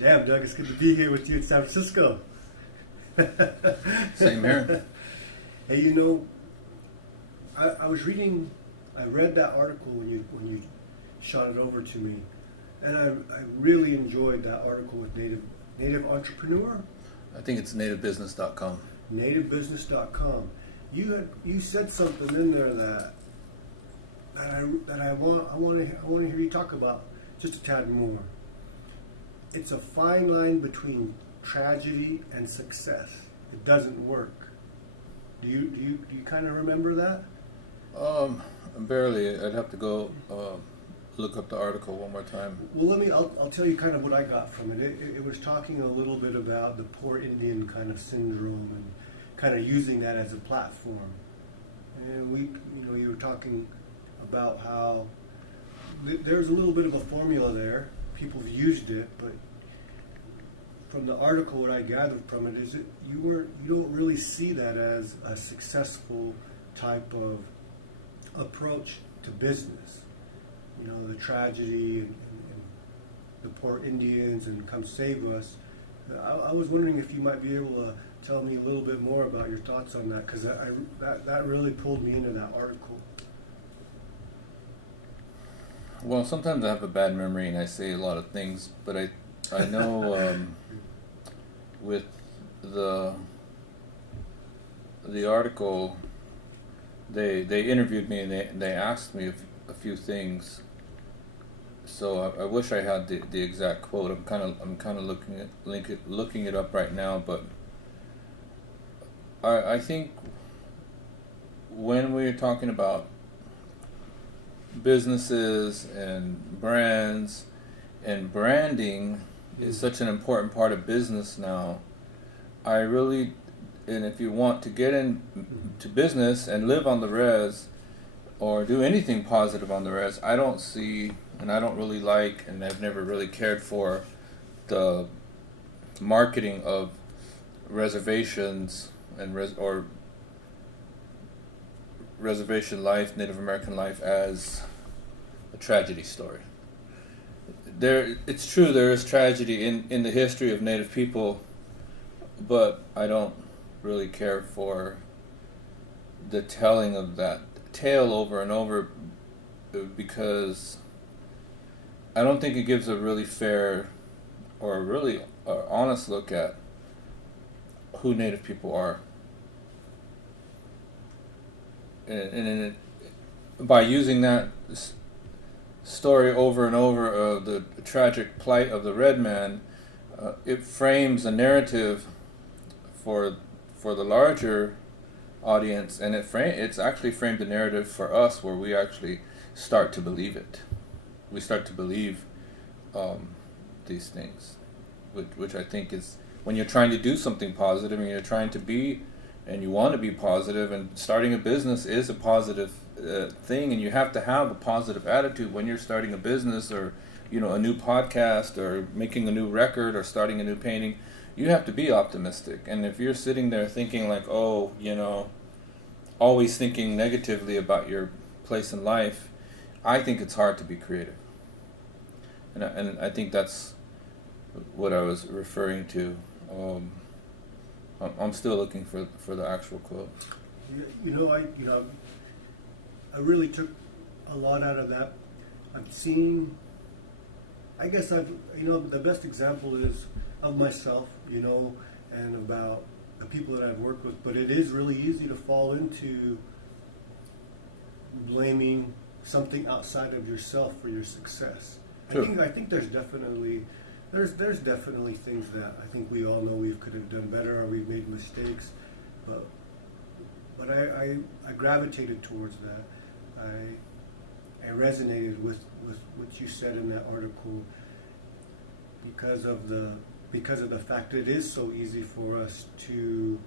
Damn, Doug, it's good to be here with you in San Francisco. Same here. Hey, I was reading, I read that article when you shot it over to me, and I really enjoyed that article with Native Entrepreneur, I think it's nativebusiness.com. nativebusiness.com. You said something in there that I want to hear you talk about just a tad more. It's a fine line between tragedy and success. It doesn't work. Do you kind of remember that? Barely. I'd have to go look up the article one more time. Well, I'll tell you kind of what I got from it. It was talking a little bit about the poor Indian kind of syndrome and kind of using that as a platform. And you were talking about how there's a little bit of a formula there. People have used it, but from the article, what I gathered from it is that you don't really see that as a successful type of approach to business. The tragedy and the poor Indians and come save us. I was wondering if you might be able to tell me a little bit more about your thoughts on that, because that really pulled me into that article. Well, sometimes I have a bad memory and I say a lot of things, but I know with the article, they interviewed me and they asked me a few things. So I wish I had the exact quote. I'm kind of looking it up right now, but I think when we're talking about businesses and brands and branding is such an important part of business now. And if you want to get into business and live on the res or do anything positive on the res, I don't see, and I don't really like, and I've never really cared for the marketing of reservations and reservation life, Native American life, as a tragedy story. It's true there is tragedy in the history of Native people, but I don't really care for the telling of that tale over and over, because I don't think it gives a really fair or a really honest look at who Native people are. And by using that story over and over of the tragic plight of the red man, it frames a narrative for the larger audience, and it's actually framed a narrative for us where we actually start to believe it. We start to believe these things, which I think is, when you're trying to do something positive and you're trying to be, and you want to be positive, and starting a business is a positive thing, and you have to have a positive attitude when you're starting a business, or a new podcast, or making a new record, or starting a new painting. You have to be optimistic. And if you're sitting there thinking like, always thinking negatively about your place in life, I think it's hard to be creative. And I think that's what I was referring to. I'm still looking for the actual quote. I really took a lot out of that. I've seen, I guess the best example is of myself, and about the people that I've worked with, but it is really easy to fall into blaming something outside of yourself for your success. True. I think there's definitely things that I think we all know we could have done better, or we've made mistakes, but I gravitated towards that. I resonated with what you said in that article because of the fact that it is so easy for us to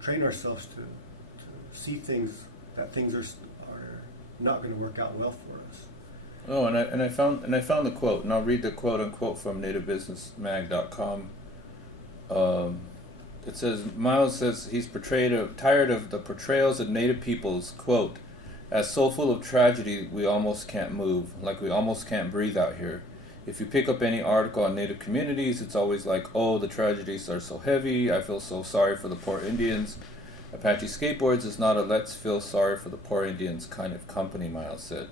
train ourselves to see things are not going to work out well for us. Oh, and I found the quote, and I'll read the quote unquote from nativebusinessmag.com. It says, Miles says he's tired of the portrayals of Native peoples, quote, as so full of tragedy we almost can't move, like we almost can't breathe out here. if you pick up any article on Native communities, it's always like, oh, the tragedies are so heavy, I feel so sorry for the poor Indians. Apache Skateboards is not a let's feel sorry for the poor Indians kind of company, Miles said.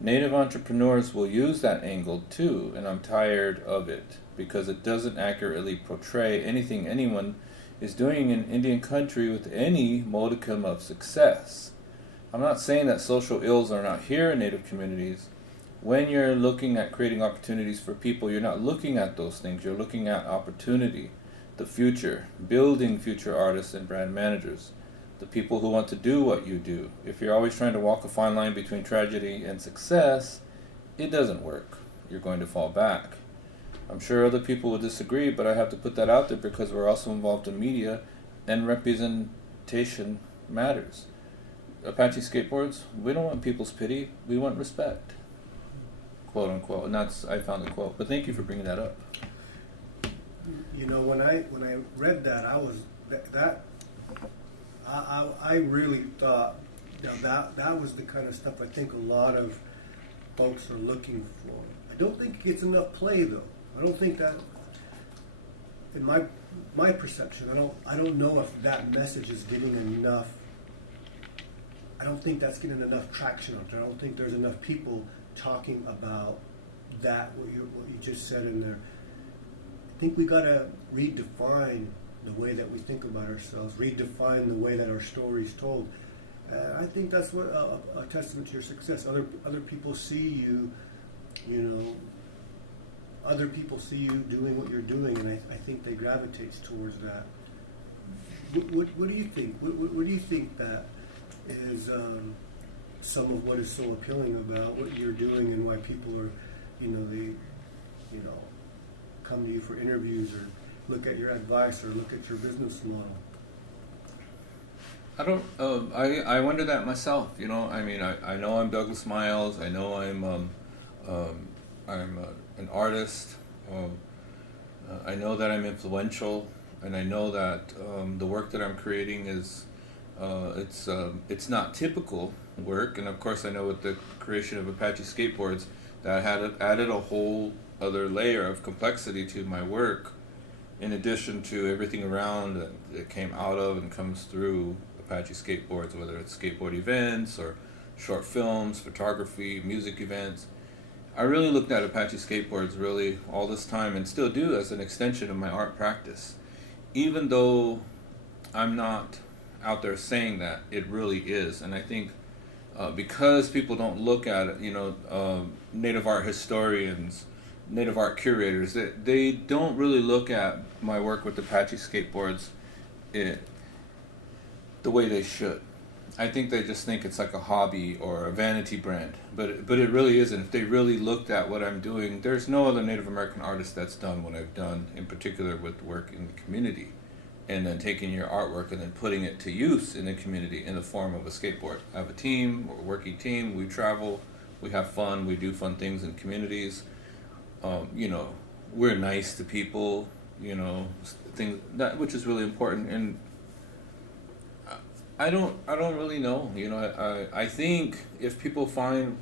Native entrepreneurs will use that angle too, and I'm tired of it because it doesn't accurately portray anything anyone is doing in Indian country with any modicum of success. I'm not saying that social ills are not here in Native communities. When you're looking at creating opportunities for people, you're not looking at those things. You're looking at opportunity, the future, building future artists and brand managers, the people who want to do what you do. If you're always trying to walk a fine line between tragedy and success, it doesn't work. You're going to fall back. I'm sure other people will disagree, but I have to put that out there because we're also involved in media, and representation matters. Apache Skateboards, we don't want people's pity, we want respect, quote unquote. And that's, I found the quote, but thank you for bringing that up. You know, when I read that, I really thought, you know, that was the kind of stuff I think a lot of folks are looking for. I don't think it gets enough play though. I don't think that, in my perception, I don't know if that message is getting enough. I don't think that's getting enough traction out there. I don't think there's enough people talking about that, what you just said in there. I think we gotta redefine the way that we think about ourselves, redefine the way that our story's told. I think that's what a testament to your success. Other people see you, you know, other people see you doing what you're doing, and I think they gravitate towards that. What do you think? What do you think that is some of what is so appealing about what you're doing and why people are, they come to you for interviews or look at your advice or look at your business model? I wonder that myself. I mean, I know I'm Douglas Miles. I know I'm an artist. I know that I'm influential, and I know that the work that I'm creating is it's not typical work. And of course, I know with the creation of Apache Skateboards that added a whole other layer of complexity to my work, in addition to everything around that came out of and comes through Apache Skateboards, whether it's skateboard events or short films, photography, music events. I really looked at Apache Skateboards really all this time, and still do, as an extension of my art practice. Even though I'm not out there saying that, it really is. And I think because people don't look at it, native art historians, native art curators, they don't really look at my work with Apache Skateboards the way they should. I think they just think it's like a hobby or a vanity brand, but it really isn't. If they really looked at what I'm doing, there's no other Native American artist that's done what I've done, in particular with work in the community, and then taking your artwork and then putting it to use in the community in the form of a skateboard. I have a team, we're a working team, we travel, we have fun, we do fun things in communities. We're nice to people, things that, which is really important. And I don't really know. I think if people find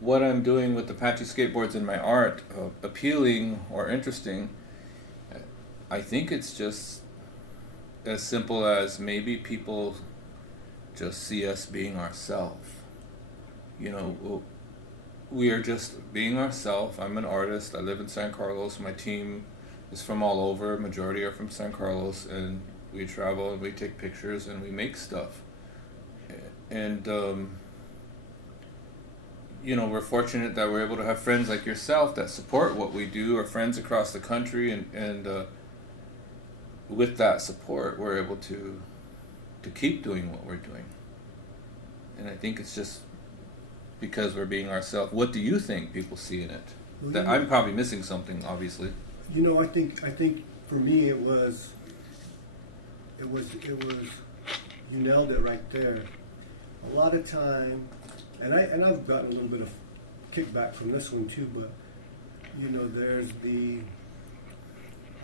what I'm doing with Apache Skateboards in my art appealing or interesting, I think it's just as simple as maybe people just see us being ourselves. We are just being ourselves. I'm an artist. I live in San Carlos. My team is from all over. Majority are from San Carlos, and we travel and we take pictures and we make stuff. And we're fortunate that we're able to have friends like yourself that support what we do, or friends across the country, and with that support, we're able to keep doing what we're doing. And I think it's just because we're being ourselves. What do you think people see in it? That I'm probably missing something, obviously. I think for me it was you nailed it right there. A lot of time, and I've gotten a little bit of kickback from this one too, but there's the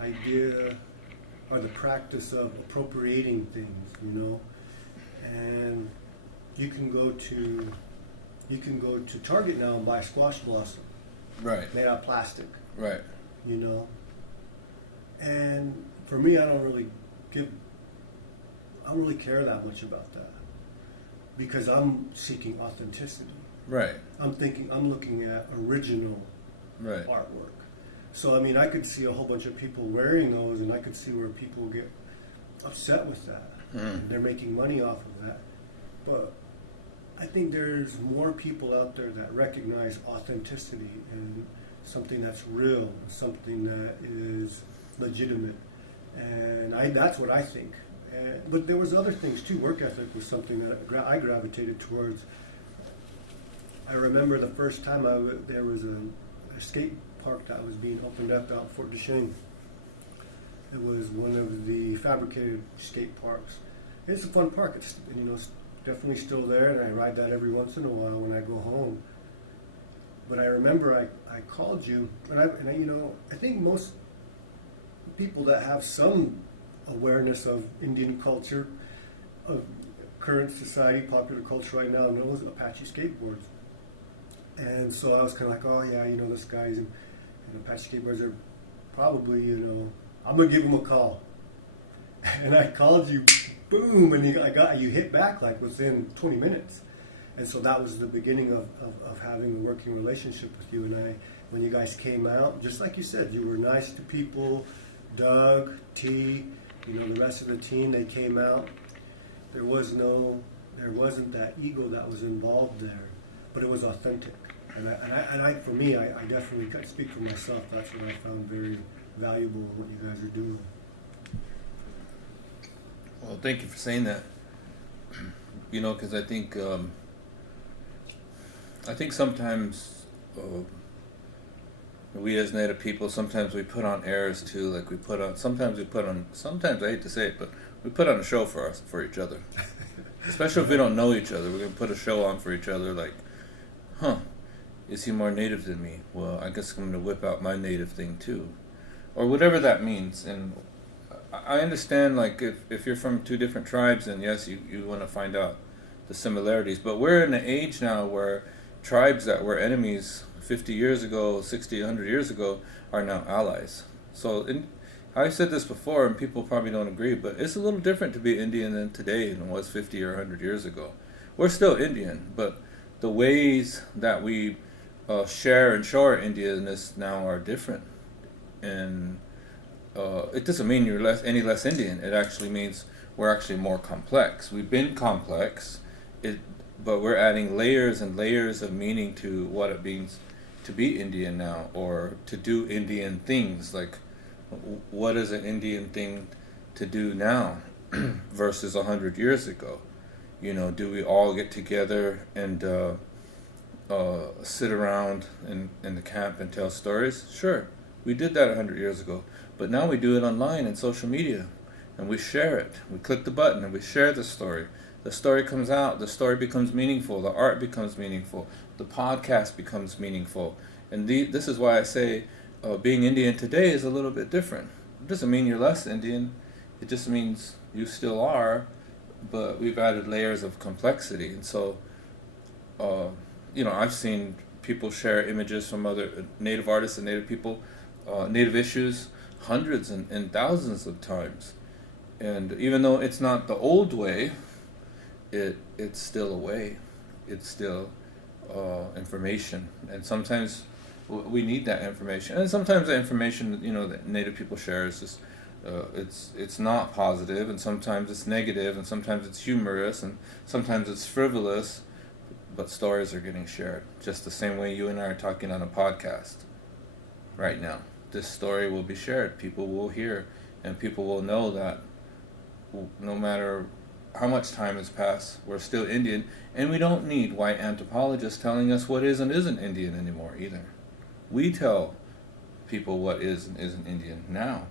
idea or the practice of appropriating things, and you can go to Target now and buy squash blossom, Right. made out of plastic, Right. you know. And for me, I don't really care that much about that because I'm seeking authenticity. Right. I'm looking at original Right. artwork. So I mean, I could see a whole bunch of people wearing those, and I could see where people get upset with that. And they're making money off of that. But I think there's more people out there that recognize authenticity and something that's real, something that is legitimate, and that's what I think. But there was other things too. Work ethic was something that I gravitated towards. I remember the first time there was a skate park that was being opened up out in Fort Duchesne. It was one of the fabricated skate parks. It's a fun park. It's definitely still there, and I ride that every once in a while when I go home. But I remember I called you, and I think most people that have some awareness of Indian culture, of current society, popular culture right now, knows Apache skateboards. And so I was kind of like, oh yeah, this guy's and Apache skateboards are probably, I'm gonna give him a call. And I called you, boom, and you hit back like within 20 minutes. And so that was the beginning of having a working relationship with you and I. When you guys came out, just like you said, you were nice to people. Doug, T, the rest of the team, they came out. There wasn't that ego that was involved there, but it was authentic. And for me, I definitely can't speak for myself. That's what I found very valuable in what you guys are doing. Well, thank you for saying that. Because I think sometimes we as Native people, sometimes we put on airs too. Like sometimes I hate to say it, but we put on a show for each other. Especially if we don't know each other, we're gonna put a show on for each other. Like, is he more Native than me? Well, I guess I'm gonna whip out my Native thing too, or whatever that means. And I understand, like, if you're from two different tribes, then yes, you want to find out the similarities. But we're in an age now where tribes that were enemies 50 years ago, 60, 100 years ago, are now allies. So I've said this before, and people probably don't agree, but it's a little different to be Indian than today than it was 50 or 100 years ago. We're still Indian, but the ways that we share and show our Indianness now are different. And it doesn't mean you're any less Indian. It actually means we're actually more complex. We've been complex, but we're adding layers and layers of meaning to what it means to be Indian now, or to do Indian things. Like, what is an Indian thing to do now versus 100 years ago? Do we all get together and sit around in the camp and tell stories? Sure, we did that 100 years ago. But now we do it online and social media, and we share it. We click the button and we share the story. The story comes out, the story becomes meaningful, the art becomes meaningful, the podcast becomes meaningful. And this is why I say being Indian today is a little bit different. It doesn't mean you're less Indian, it just means you still are, but we've added layers of complexity. And so, I've seen people share images from other Native artists and Native people, Native issues, hundreds and thousands of times. And even though it's not the old way, it's still a way. It's still information. And sometimes we need that information. And sometimes the information that Native people share is just it's not positive, and sometimes it's negative, and sometimes it's humorous, and sometimes it's frivolous. But stories are getting shared, just the same way you and I are talking on a podcast right now. This story will be shared. People will hear, and people will know that no matter how much time has passed, we're still Indian, and we don't need white anthropologists telling us what is and isn't Indian anymore either. We tell people what is and isn't Indian now.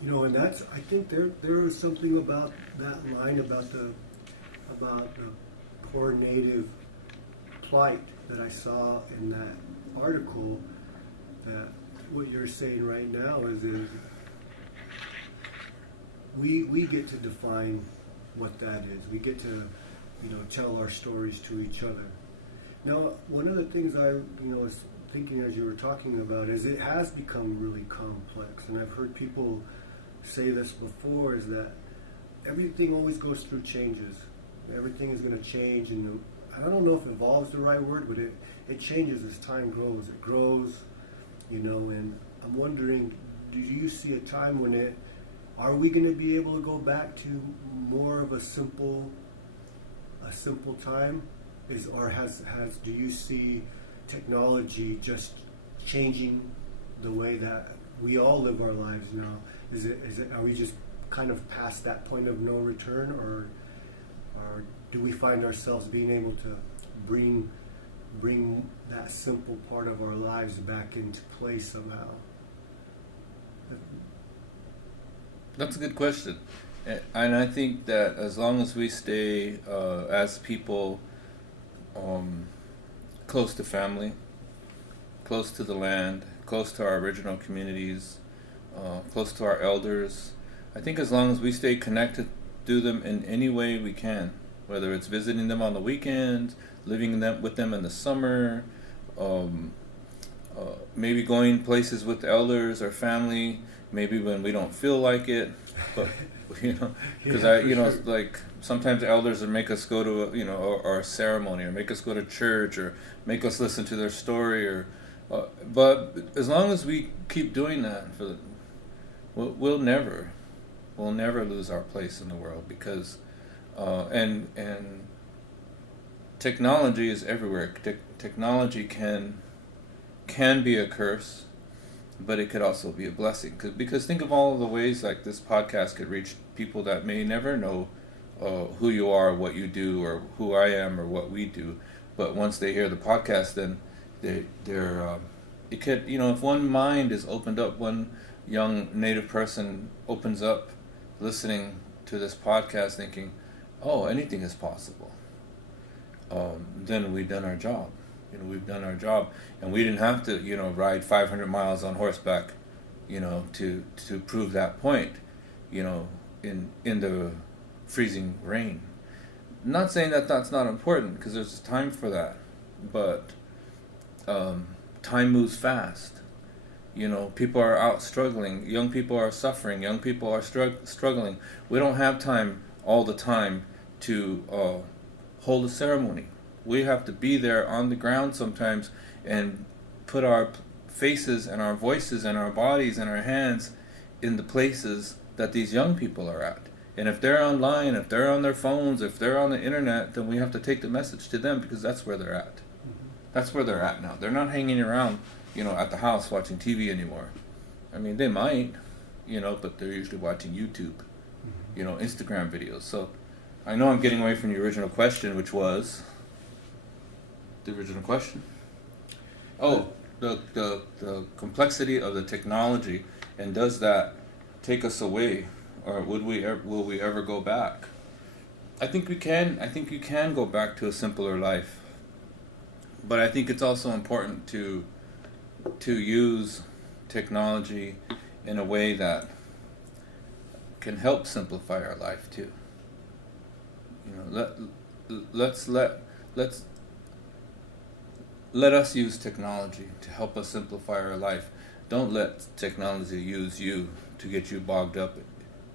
And I think there is something about that line about the poor Native plight that I saw in that article, that what you're saying right now is we get to define what that is. We get to tell our stories to each other. Now, one of the things I was thinking as you were talking about is it has become really complex, and I've heard people say this before, is that everything always goes through changes. Everything is going to change, and I don't know if evolve is the right word, but it changes as time grows. It grows, and I'm wondering, do you see a time when are we going to be able to go back to more of a simple time? Do you see technology just changing the way that we all live our lives now? Are we just kind of past that point of no return, or do we find ourselves being able to bring that simple part of our lives back into play somehow? That's a good question. And I think that as long as we stay as people close to family, close to the land, close to our original communities, close to our elders, I think as long as we stay connected to them in any way we can, whether it's visiting them on the weekends, living with them in the summer, maybe going places with elders or family, maybe when we don't feel like it, but because like sometimes elders would make us go to or a ceremony, or make us go to church, or make us listen to their story, or but as long as we keep doing that, we'll never lose our place in the world, because and technology is everywhere. Technology can be a curse, but it could also be a blessing. Because think of all of the ways like this podcast could reach people that may never know who you are, what you do, or who I am, or what we do. But once they hear the podcast, then they're it could, if one mind is opened up, one young Native person opens up listening to this podcast thinking, oh, anything is possible, then we've done our job. We've done our job, and we didn't have to, ride 500 miles on horseback, to prove that point, in the freezing rain. Not saying that that's not important, because there's a time for that, but time moves fast. People are out struggling. Young people are suffering. Young people are struggling. We don't have time all the time to hold a ceremony. We have to be there on the ground sometimes and put our faces and our voices and our bodies and our hands in the places that these young people are at. And if they're online, if they're on their phones, if they're on the internet, then we have to take the message to them, because that's where they're at. That's where they're at now. They're not hanging around, at the house watching TV anymore. I mean, they might, but they're usually watching YouTube, Instagram videos. So I know I'm getting away from the original question, which was... The original question? Oh, the complexity of the technology, and does that take us away, or will we ever go back? I think we can. I think you can go back to a simpler life, but I think it's also important to use technology in a way that can help simplify our life too. Let us use technology to help us simplify our life. Don't let technology use you to get you bogged up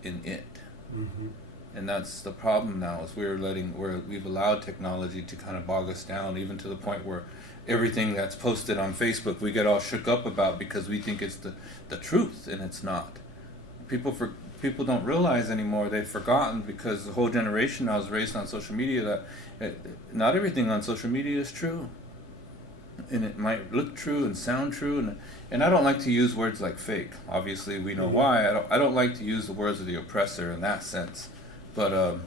in it. Mm-hmm. And that's the problem now, is we've allowed technology to kind of bog us down, even to the point where everything that's posted on Facebook we get all shook up about because we think it's the truth, and it's not. People don't realize anymore. They've forgotten, because the whole generation now is raised on social media, that not everything on social media is true. And it might look true and sound true, and I don't like to use words like fake. Obviously, we know why. I don't like to use the words of the oppressor in that sense, but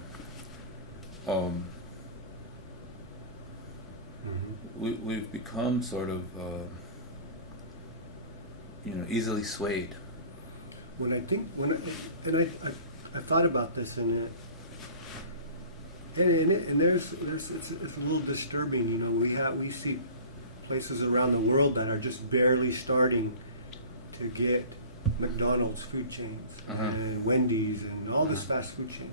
we've become sort of easily swayed. I thought about this, and there's it's a little disturbing. We see places around the world that are just barely starting to get McDonald's food chains, and Wendy's, and all this fast food chain.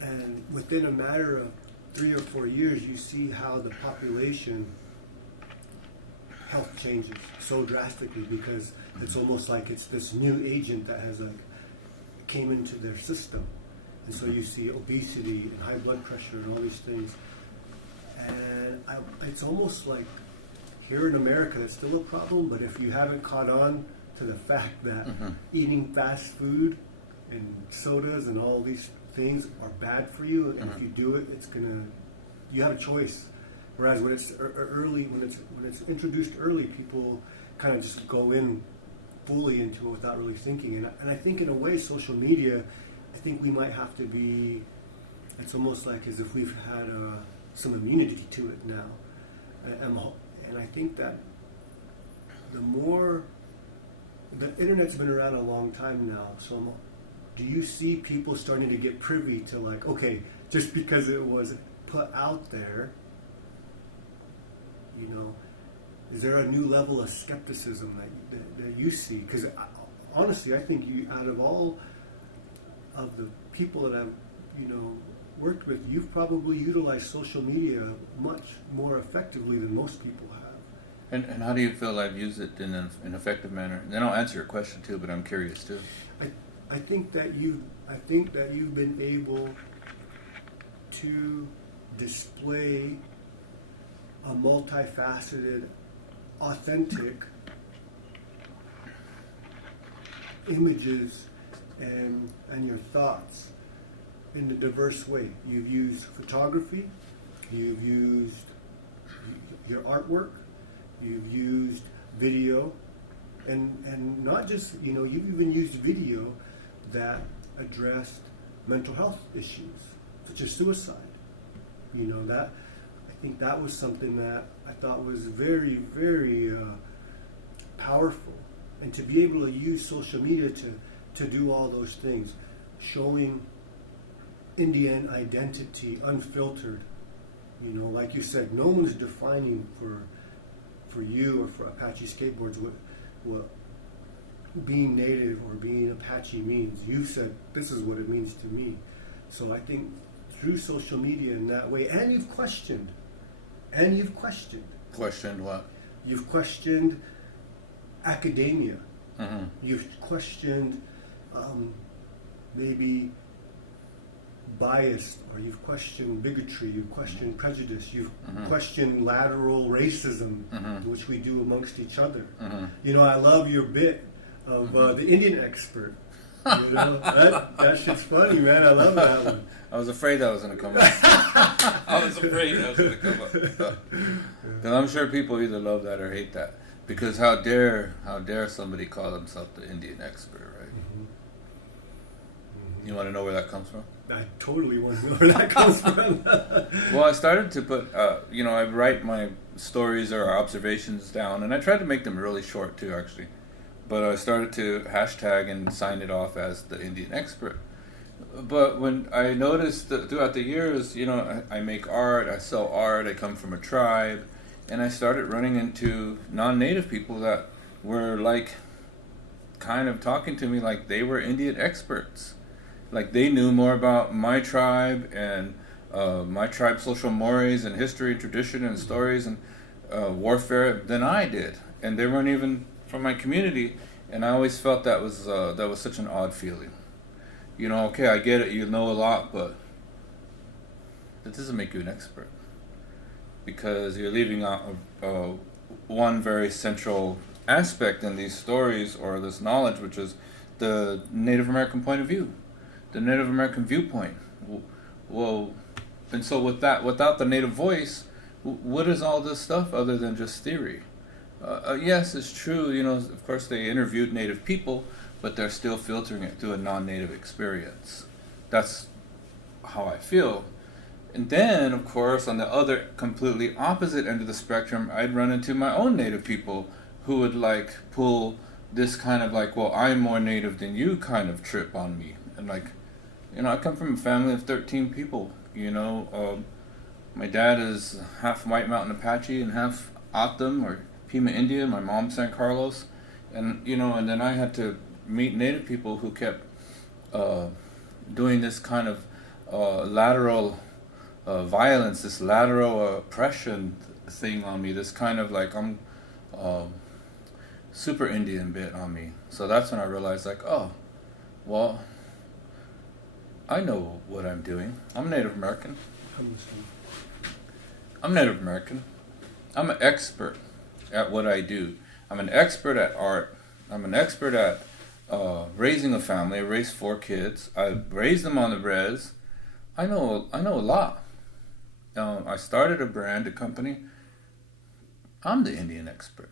And within a matter of 3 or 4 years, you see how the population health changes so drastically because it's almost like it's this new agent that has like came into their system, and so you see obesity and high blood pressure and all these things, and it's almost like here in America it's still a problem, but if you haven't caught on to the fact that eating fast food and sodas and all these things are bad for you, and if you do it, you have a choice. Whereas when it's early, when it's introduced early, people kind of just go in fully into it without really thinking. And I think in a way, social media, I think we might have to be. It's almost like as if we've had some immunity to it now, and I think that the internet's been around a long time now. So do you see people starting to get privy to like, okay, just because it was put out there, you know, is there a new level of skepticism that you see? Because honestly, I think out of all of the people that I've, you know, worked with, you've probably utilized social media much more effectively than most people have. And how do you feel I've used it in an effective manner? And then I'll answer your question too, but I'm curious too. I think that you've been able to display a multifaceted, authentic images and your thoughts in a diverse way. You've used photography, you've used your artwork, you've used video, and not just, you know, you've even used video that addressed mental health issues, such as suicide. You know, that I think that was something that I thought was very, very powerful. And to be able to use social media to do all those things, showing Indian identity unfiltered. You know, like you said, no one's defining for you or for Apache skateboards what being native or being Apache means. You said this is what it means to me. So I think through social media in that way, and you've questioned. Questioned what? You've questioned academia. Mm-hmm. You've questioned maybe bias, or you've questioned bigotry, you've questioned prejudice, you've questioned lateral racism, which we do amongst each other. You know, I love your bit of the Indian expert. You know, that shit's funny, man. I love that one. I was afraid that was going to come up. I was afraid that was going to come up. Because I'm sure people either love that or hate that. Because how dare somebody call themselves the Indian expert, right? You want to know where that comes from? I totally want to know where that comes from. Well, I started to put, you know, I write my stories or observations down, and I tried to make them really short too, actually. But I started to hashtag and sign it off as the Indian expert. But when I noticed that throughout the years, you know, I make art, I sell art, I come from a tribe, and I started running into non-native people that were like kind of talking to me like they were Indian experts. Like they knew more about my tribe and my tribe's social mores and history and tradition and stories and warfare than I did. And they weren't even from my community, and I always felt that was such an odd feeling. You know, okay, I get it, you know a lot, but that doesn't make you an expert, because you're leaving out one very central aspect in these stories or this knowledge, which is the Native American point of view, the Native American viewpoint. Well, and so without the Native voice, what is all this stuff other than just theory? Yes, it's true, you know, of course they interviewed Native people, but they're still filtering it through a non-Native experience. That's how I feel. And then, of course, on the other completely opposite end of the spectrum, I'd run into my own Native people who would like pull this kind of like, well, I'm more Native than you kind of trip on me. And like, you know, I come from a family of 13 people, you know. My dad is half White Mountain Apache and half O'odham or Pima Indian, my mom's San Carlos, and you know, and then I had to meet Native people who kept doing this kind of lateral violence, this lateral oppression thing on me. This kind of like I'm super Indian bit on me. So that's when I realized, like, oh, well, I know what I'm doing. I'm Native American. I'm listening. I'm Native American. I'm an expert at what I do. I'm an expert at art. I'm an expert at raising a family. I raised 4 kids. I raised them on the res. I know a lot. I started a brand, a company. I'm the Indian expert.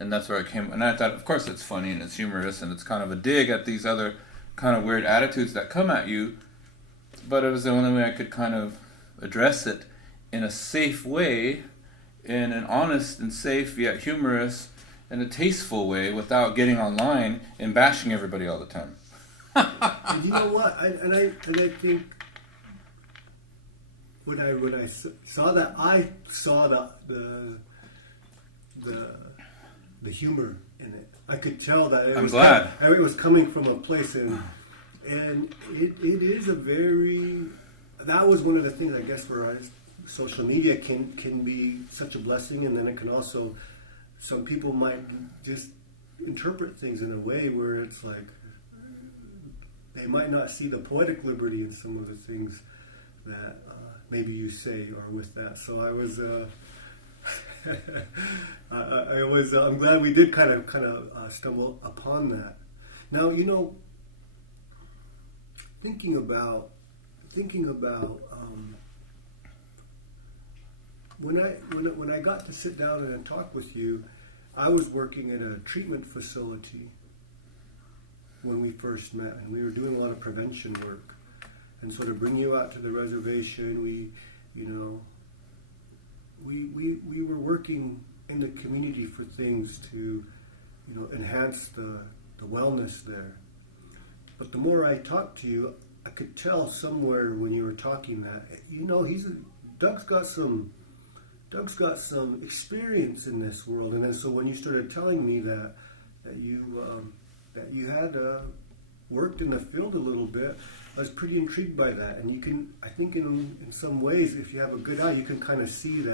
And that's where I came. And I thought, of course, it's funny and it's humorous and it's kind of a dig at these other kind of weird attitudes that come at you. But it was the only way I could kind of address it in a safe way, in an honest and safe yet humorous and a tasteful way, without getting online and bashing everybody all the time. And you know what? I think when I saw that, I saw the humor in it. I could tell that I'm glad. It was coming from a place, and it is a very. That was one of the things, I guess, where social media can be such a blessing, and then it can also, some people might just interpret things in a way where it's like they might not see the poetic liberty in some of the things that maybe you say or with that. So I was I'm glad we did kind of stumble upon that. Now, you know, thinking about when I got to sit down and talk with you, I was working at a treatment facility when we first met, and we were doing a lot of prevention work. And so to bring you out to the reservation, we were working in the community for things to, enhance the wellness there. But the more I talked to you, I could tell somewhere when you were talking that, Doug's got some experience in this world. And then so when you started telling me that you had worked in the field a little bit, I was pretty intrigued by that. And I think in some ways, if you have a good eye, you can kind of see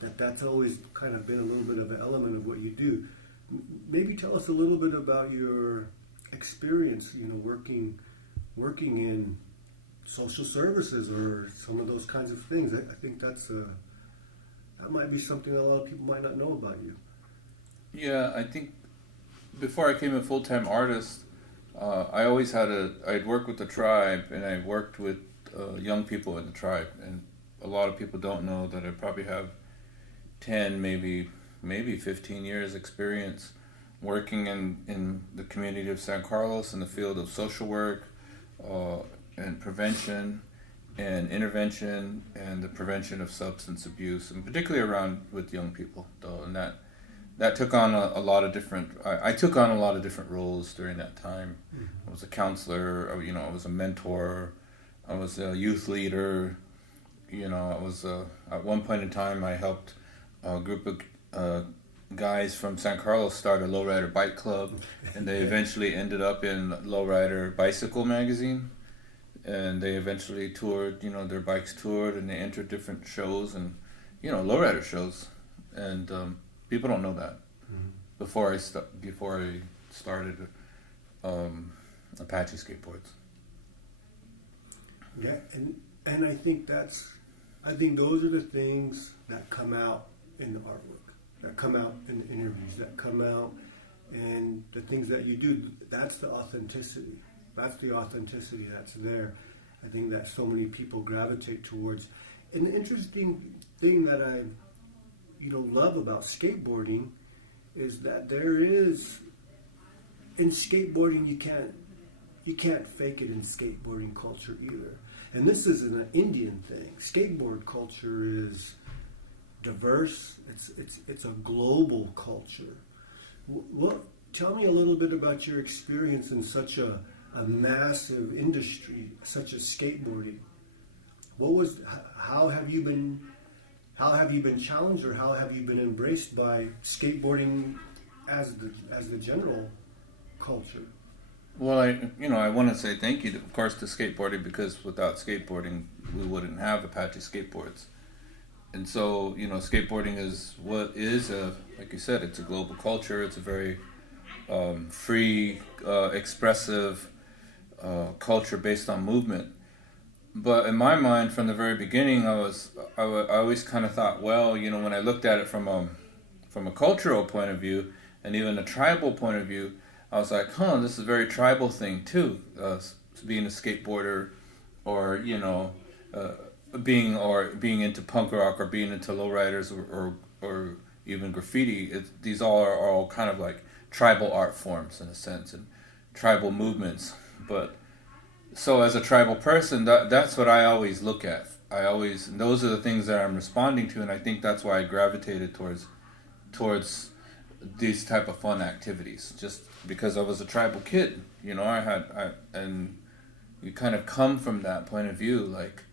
that's always kind of been a little bit of an element of what you do. Maybe tell us a little bit about your experience, working in social services or some of those kinds of things. I think that might be something that a lot of people might not know about you. Yeah, I think before I became a full-time artist, I'd worked with the tribe, and I worked with young people in the tribe. And a lot of people don't know that I probably have 10, maybe 15 years experience working in the community of San Carlos in the field of social work and prevention and intervention and the prevention of substance abuse, and particularly around with young people, though. And that took on a lot of different. I took on a lot of different roles during that time. Mm-hmm. I was a counselor. I was a mentor. I was a youth leader. I was at one point in time I helped a group of guys from San Carlos start a lowrider bike club, and they eventually ended up in Lowrider Bicycle magazine. And they eventually toured, their bikes toured, and they entered different shows and, lowrider shows. And people don't know that. Mm-hmm. Before I started Apache skateboards. Yeah, and I think those are the things that come out in the artwork, that come out in the interviews, that come out, and the things that you do. That's the authenticity. That's the authenticity that's there. I think that so many people gravitate towards. And the interesting thing that I, love about skateboarding is that there is, in skateboarding, you can't fake it in skateboarding culture either. And this isn't an Indian thing. Skateboard culture is diverse. It's a global culture. Tell me a little bit about your experience in such a massive industry such as skateboarding. How have you been challenged, or how have you been embraced by skateboarding as the general culture? Well, I want to say thank you, of course, to skateboarding, because without skateboarding, we wouldn't have Apache skateboards. and so skateboarding is what is like you said, it's a global culture. It's a very free, expressive culture based on movement. But in my mind, from the very beginning, I always kind of thought, well, when I looked at it from a cultural point of view and even a tribal point of view, I was like, this is a very tribal thing too. Being a skateboarder, or being into punk rock, or being into lowriders, or even graffiti. These are all kind of like tribal art forms in a sense, and tribal movements. But so as a tribal person, that's what I always look at. Those are the things that I'm responding to, and I think that's why I gravitated towards these type of fun activities, just because I was a tribal kid. And you kind of come from that point of view, like,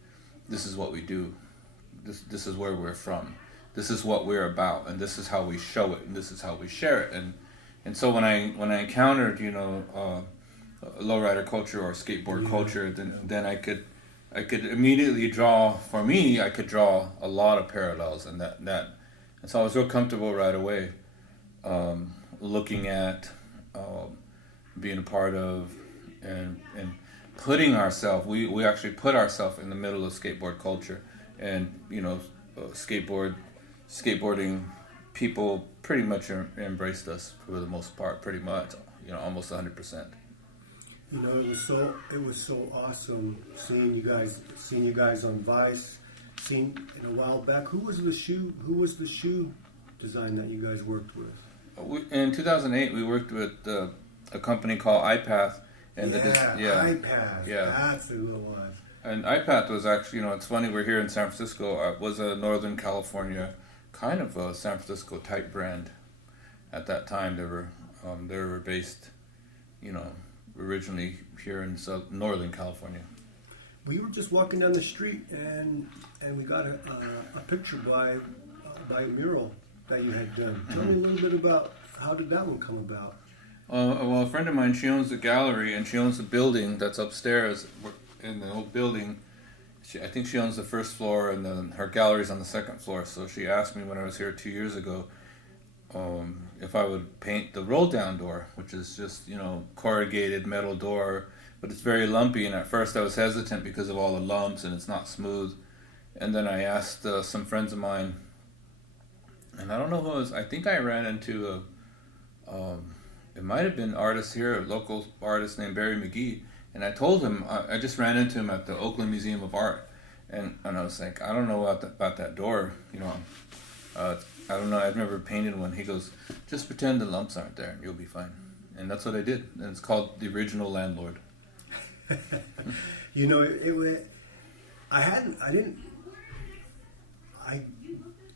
this is what we do, this is where we're from, this is what we're about, and this is how we show it, and this is how we share it. And so when I encountered lowrider culture or skateboard culture, then I could immediately draw, for me, I could draw a lot of parallels, and so I was real comfortable right away, looking at being a part of and putting ourselves. We actually put ourselves in the middle of skateboard culture, and skateboarding people pretty much embraced us for the most part, pretty much, almost 100%. It was so awesome seeing you guys on Vice. Seeing in a while back, who was the shoe design that you guys worked with? In 2008, we worked with a company called iPath. And iPath. Yeah, that's who it was. And iPath was actually, it's funny, we're here in San Francisco. It was a Northern California kind of a San Francisco type brand. At that time, they were based, originally here in Northern California. We were just walking down the street, and we got a picture by a mural that you had done. Tell me a little bit about how did that one come about? Well, a friend of mine, she owns the gallery, and she owns the building that's upstairs in the old building. I think she owns the first floor, and then her gallery's on the second floor. So she asked me when I was here 2 years ago if I would paint the roll-down door, which is just, corrugated metal door, but it's very lumpy. And at first I was hesitant because of all the lumps, and it's not smooth. And then I asked some friends of mine, and I don't know who it was. I think I ran into it might have been artist here, a local artist named Barry McGee, and I told him, I just ran into him at the Oakland Museum of Art, and I was like, I don't know about that door, I don't know, I've never painted one. He goes, just pretend the lumps aren't there and you'll be fine. And that's what I did, and it's called The Original Landlord. I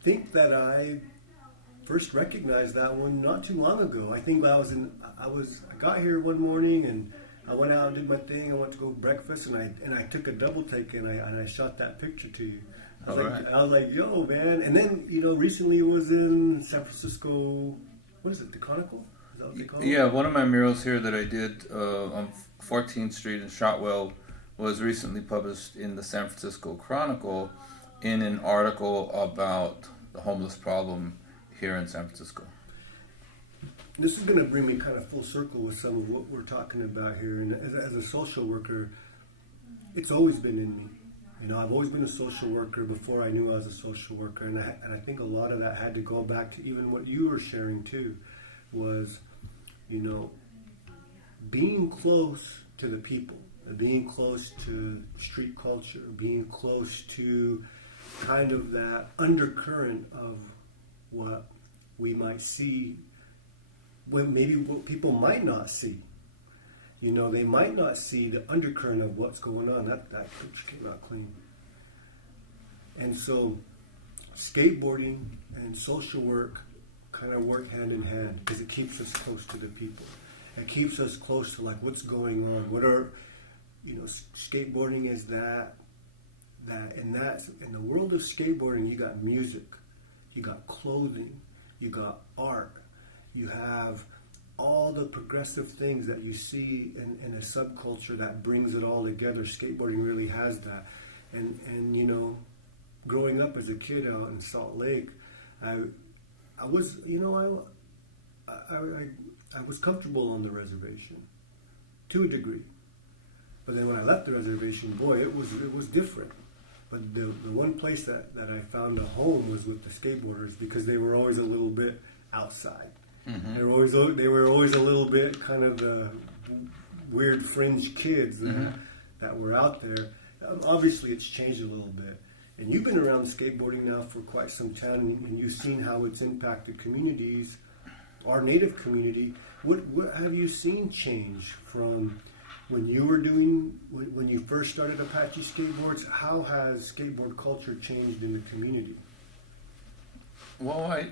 think that I first recognized that one not too long ago. I think I got here one morning, and I went out and did my thing. I went to go breakfast, and I took a double take, and I shot that picture to you. I was like, yo, man. And then, recently it was in San Francisco. What is it, the Chronicle? Is that what they call it? Yeah, one of my murals here that I did on 14th Street in Shotwell was recently published in the San Francisco Chronicle in an article about the homeless problem here in San Francisco. This is going to bring me kind of full circle with some of what we're talking about here. And as a social worker, it's always been in me. I've always been a social worker before I knew I was a social worker. And I think a lot of that had to go back to even what you were sharing too, was, being close to the people, being close to street culture, being close to kind of that undercurrent of what we might see, maybe what people might not see. They might not see the undercurrent of what's going on. That picture came out clean. And so skateboarding and social work kind of work hand in hand, because it keeps us close to the people. It keeps us close to like what's going on. Skateboarding is that in the world of skateboarding, you got music, you got clothing, you got art, you have all the progressive things that you see in a subculture that brings it all together. Skateboarding really has that. And growing up as a kid out in Salt Lake, I was, I was comfortable on the reservation to a degree. But then when I left the reservation, boy, it was different. But the one place that I found a home was with the skateboarders, because they were always a little bit outside. Mm-hmm. They were always a little bit kind of the weird fringe kids that were out there. Obviously, it's changed a little bit. And you've been around skateboarding now for quite some time, and you've seen how it's impacted communities, our native community. What have you seen change from when you were when you first started Apache Skateboards? How has skateboard culture changed in the community? Well,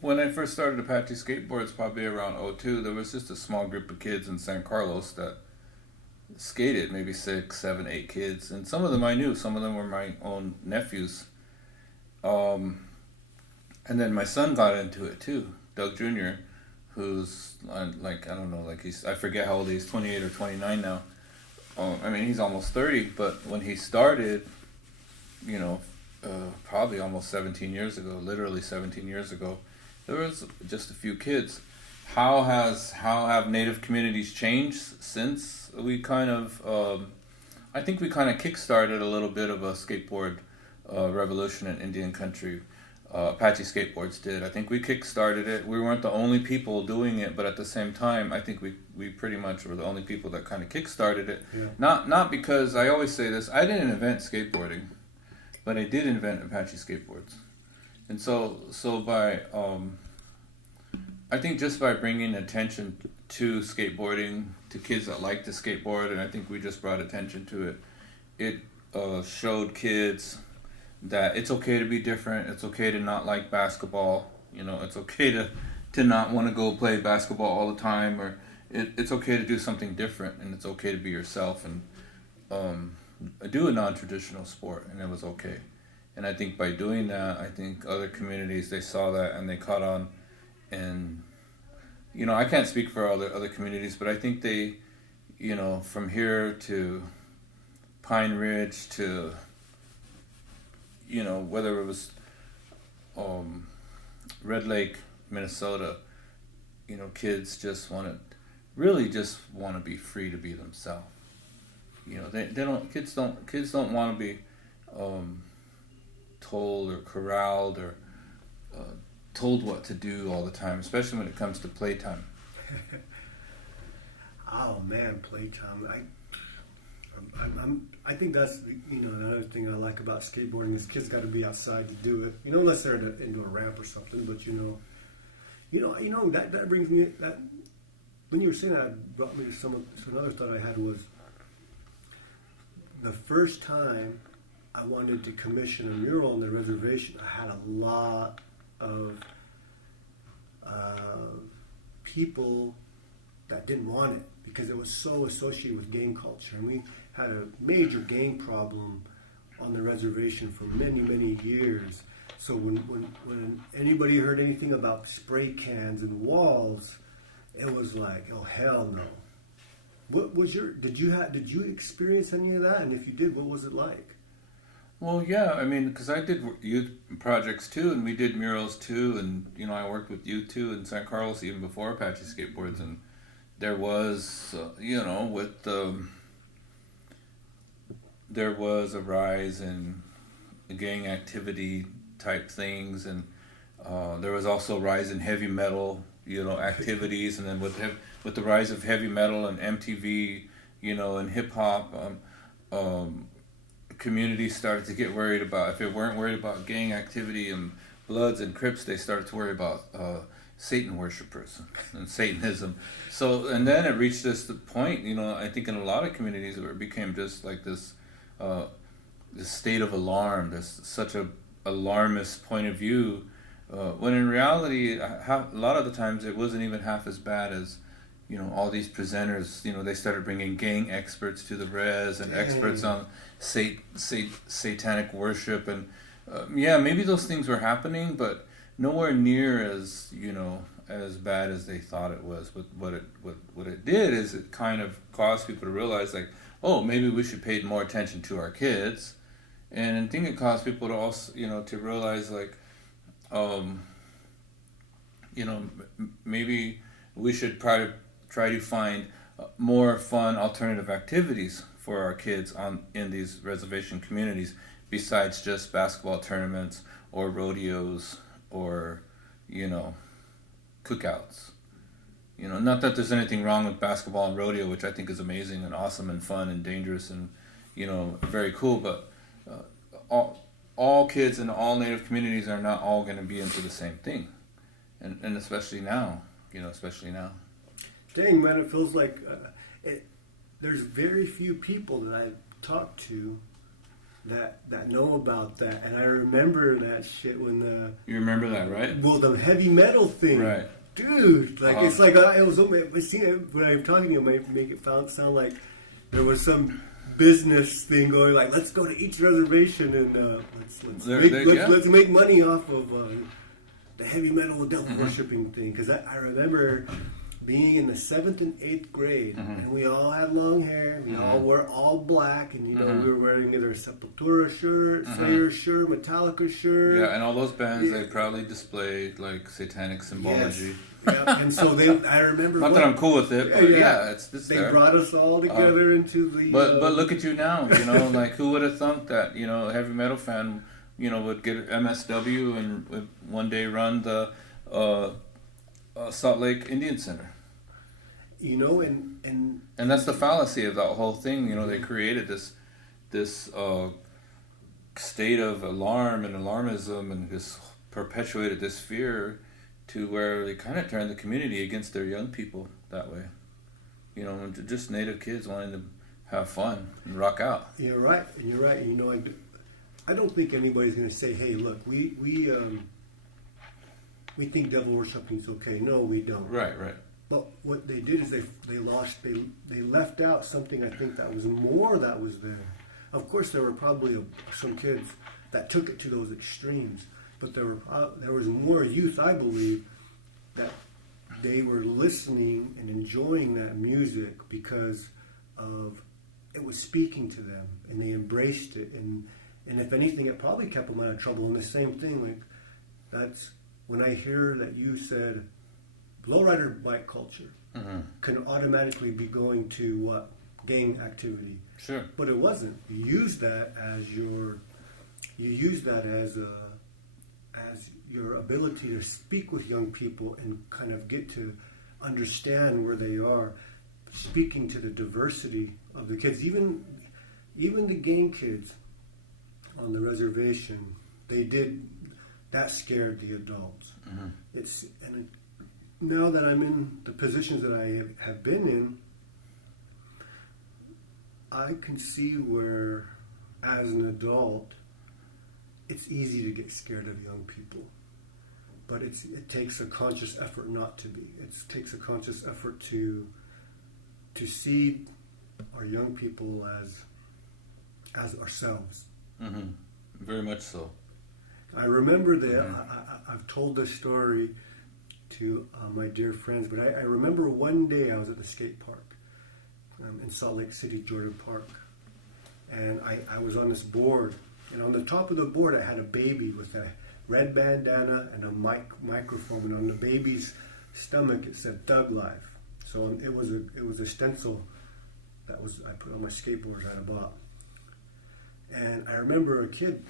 when I first started Apache Skateboards, probably around '02, there was just a small group of kids in San Carlos that skated, maybe 6, 7, 8 kids, and some of them I knew, some of them were my own nephews. And then my son got into it too, Doug Jr., who's like, I don't know, like I forget how old he is, 28 or 29 now. I mean, he's almost 30, but when he started, probably almost 17 years ago, literally 17 years ago, there was just a few kids. How have Native communities changed since we kind of, I think we kind of kickstarted a little bit of a skateboard revolution in Indian country. Apache Skateboards did. I think we kickstarted it. We weren't the only people doing it, but at the same time, I think we pretty much were the only people that kind of kickstarted it. Yeah. Not because, I always say this, I didn't invent skateboarding, but I did invent Apache Skateboards. And so by, I think just by bringing attention to skateboarding, to kids that like to skateboard, and I think we just brought attention to it, it showed kids that it's okay to be different. It's okay to not like basketball. It's okay to not want to go play basketball all the time, or it's okay to do something different, and it's okay to be yourself and do a non-traditional sport, and it was okay. And I think by doing that, I think other communities, they saw that and they caught on. And I can't speak for other communities, but I think they, from here to Pine Ridge to whether it was Red Lake, Minnesota, kids just want to be free to be themselves. Kids don't want to be told or corralled or told what to do all the time, especially when it comes to playtime. Oh man, playtime! I think that's another thing I like about skateboarding is kids got to be outside to do it. Unless they're into a ramp or something. But that brings me that when you were saying that, it brought me to another thought I had was the first time I wanted to commission a mural on the reservation. I had a lot of people that didn't want it because it was so associated with gang culture, and we had a major gang problem on the reservation for many, many years. So when anybody heard anything about spray cans and walls, it was like, oh hell no. What was did you experience any of that? And if you did, what was it like? Well, yeah, I mean, because I did youth projects too, and we did murals too, and I worked with youth too in San Carlos even before Apache Skateboards, and there was, there was a rise in gang activity type things, and there was also a rise in heavy metal, activities, and then with the rise of heavy metal and MTV, and hip hop, communities started to get worried about, if they weren't worried about gang activity and Bloods and Crips, they started to worry about Satan worshipers and Satanism. So, and then it reached this point, I think in a lot of communities where it became just like this state of alarm, this such a alarmist point of view, when in reality, a lot of the times it wasn't even half as bad as, all these presenters, they started bringing gang experts to the res and experts on satanic worship, and maybe those things were happening, but nowhere near as as bad as they thought it was. What it did is it kind of caused people to realize, like, oh, maybe we should pay more attention to our kids, And I think it caused people to also, to realize like, maybe we should try to find more fun alternative activities for our kids in these reservation communities besides just basketball tournaments or rodeos or cookouts. Not that there's anything wrong with basketball and rodeo, which I think is amazing and awesome and fun and dangerous and very cool, but all kids in all Native communities are not all going to be into the same thing, and especially now, Dang, man, it feels like there's very few people that I've talked to that know about that, and I remember that shit when you remember that, right? Well, the heavy metal thing, right? Dude, like it's like it was. When I'm talking to you, it make it sound like there was some business thing going. Like, let's go to each reservation and let's make money off of the heavy metal devil worshipping thing. Because I remember being in the 7th and 8th grade, and we all had long hair. We all wore all black, and we were wearing either a Sepultura shirt, Slayer shirt, Metallica shirt. Yeah, and all those bands they proudly displayed like satanic symbology. Yes. Yeah, and so I remember. Not that I'm cool with it, but it's they brought us all together into the. But look at you now, like who would have thunk that a heavy metal fan, would get MSW and would one day run the Salt Lake Indian Center. And that's the fallacy of that whole thing. They created this state of alarm and alarmism and just perpetuated this fear to where they kind of turned the community against their young people that way. And just Native kids wanting to have fun and rock out. You're right. I don't think anybody's going to say, "Hey, look, we think devil worshiping is okay." No, we don't. Right. But what they did is they left out something I think that was more that was there. Of course, there were probably some kids that took it to those extremes, but there was more youth, I believe, that they were listening and enjoying that music because of it was speaking to them, and they embraced it, and if anything, it probably kept them out of trouble. And the same thing, like that's when I hear that you said lowrider bike culture can automatically be going to what? Gang activity. Sure. But it wasn't. You use that as your ability to speak with young people and kind of get to understand where they are, speaking to the diversity of the kids, even the gang kids on the reservation. That scared the adults. Now that I'm in the positions that I have been in, I can see where, as an adult, it's easy to get scared of young people. But it takes a conscious effort not to be. It takes a conscious effort to see our young people as ourselves. Very much so. I remember that I've told this story to my dear friends, but I remember one day I was at the skate park in Salt Lake City, Jordan Park, and I was on this board, and on the top of the board I had a baby with a red bandana and a microphone, and on the baby's stomach it said Thug Life. So it was a stencil that I put on my skateboard that I bought. And I remember a kid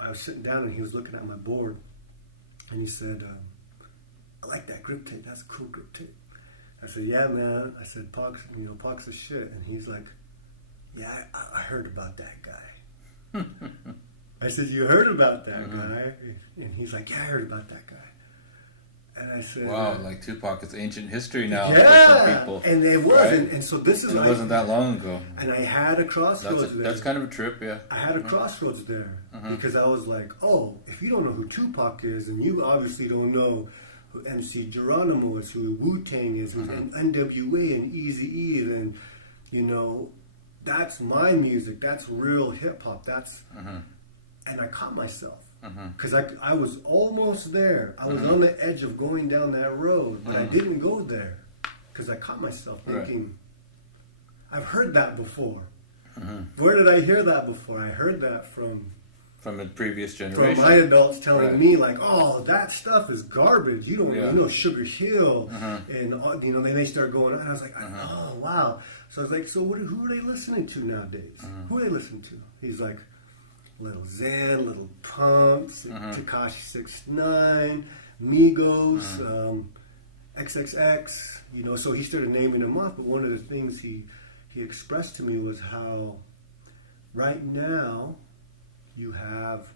I was sitting down and he was looking at my board, and he said, "I like that grip tape. That's a cool grip tape." I said, "Yeah, man." I said, Pox is shit." And he's like, "Yeah, I heard about that guy." I said, "You heard about that guy?" And he's like, "Yeah, I heard about that guy." And I said, "Wow, like Tupac, it's ancient history now for some people." And it wasn't. Right? And so this is. And it wasn't that long ago. And I had a crossroads there. That's kind of a trip, yeah. I had a crossroads there because I was like, oh, if you don't know who Tupac is, and you obviously don't know who MC Geronimo is, who Wu-Tang is, who NWA and Eazy-E, then, that's my music. That's real hip-hop. That's... And I caught myself. Because I was almost there. I was on the edge of going down that road, but I didn't go there. Because I caught myself thinking, I've heard that before. Where did I hear that before? I heard that from From a previous from generation. my adults telling Right. me like, "Oh, that stuff is garbage. You don't, Yeah. you know, Sugar Hill," and you know, then they start going on. I was like, "Oh, wow." So I was like, "So who are they listening to nowadays? Who are they listening to?" He's like, "Little Xan, Little Pumps, Tekashi 6ix9ine, Migos, XXX." You know, so he started naming them off. But one of the things he expressed to me was how right now you have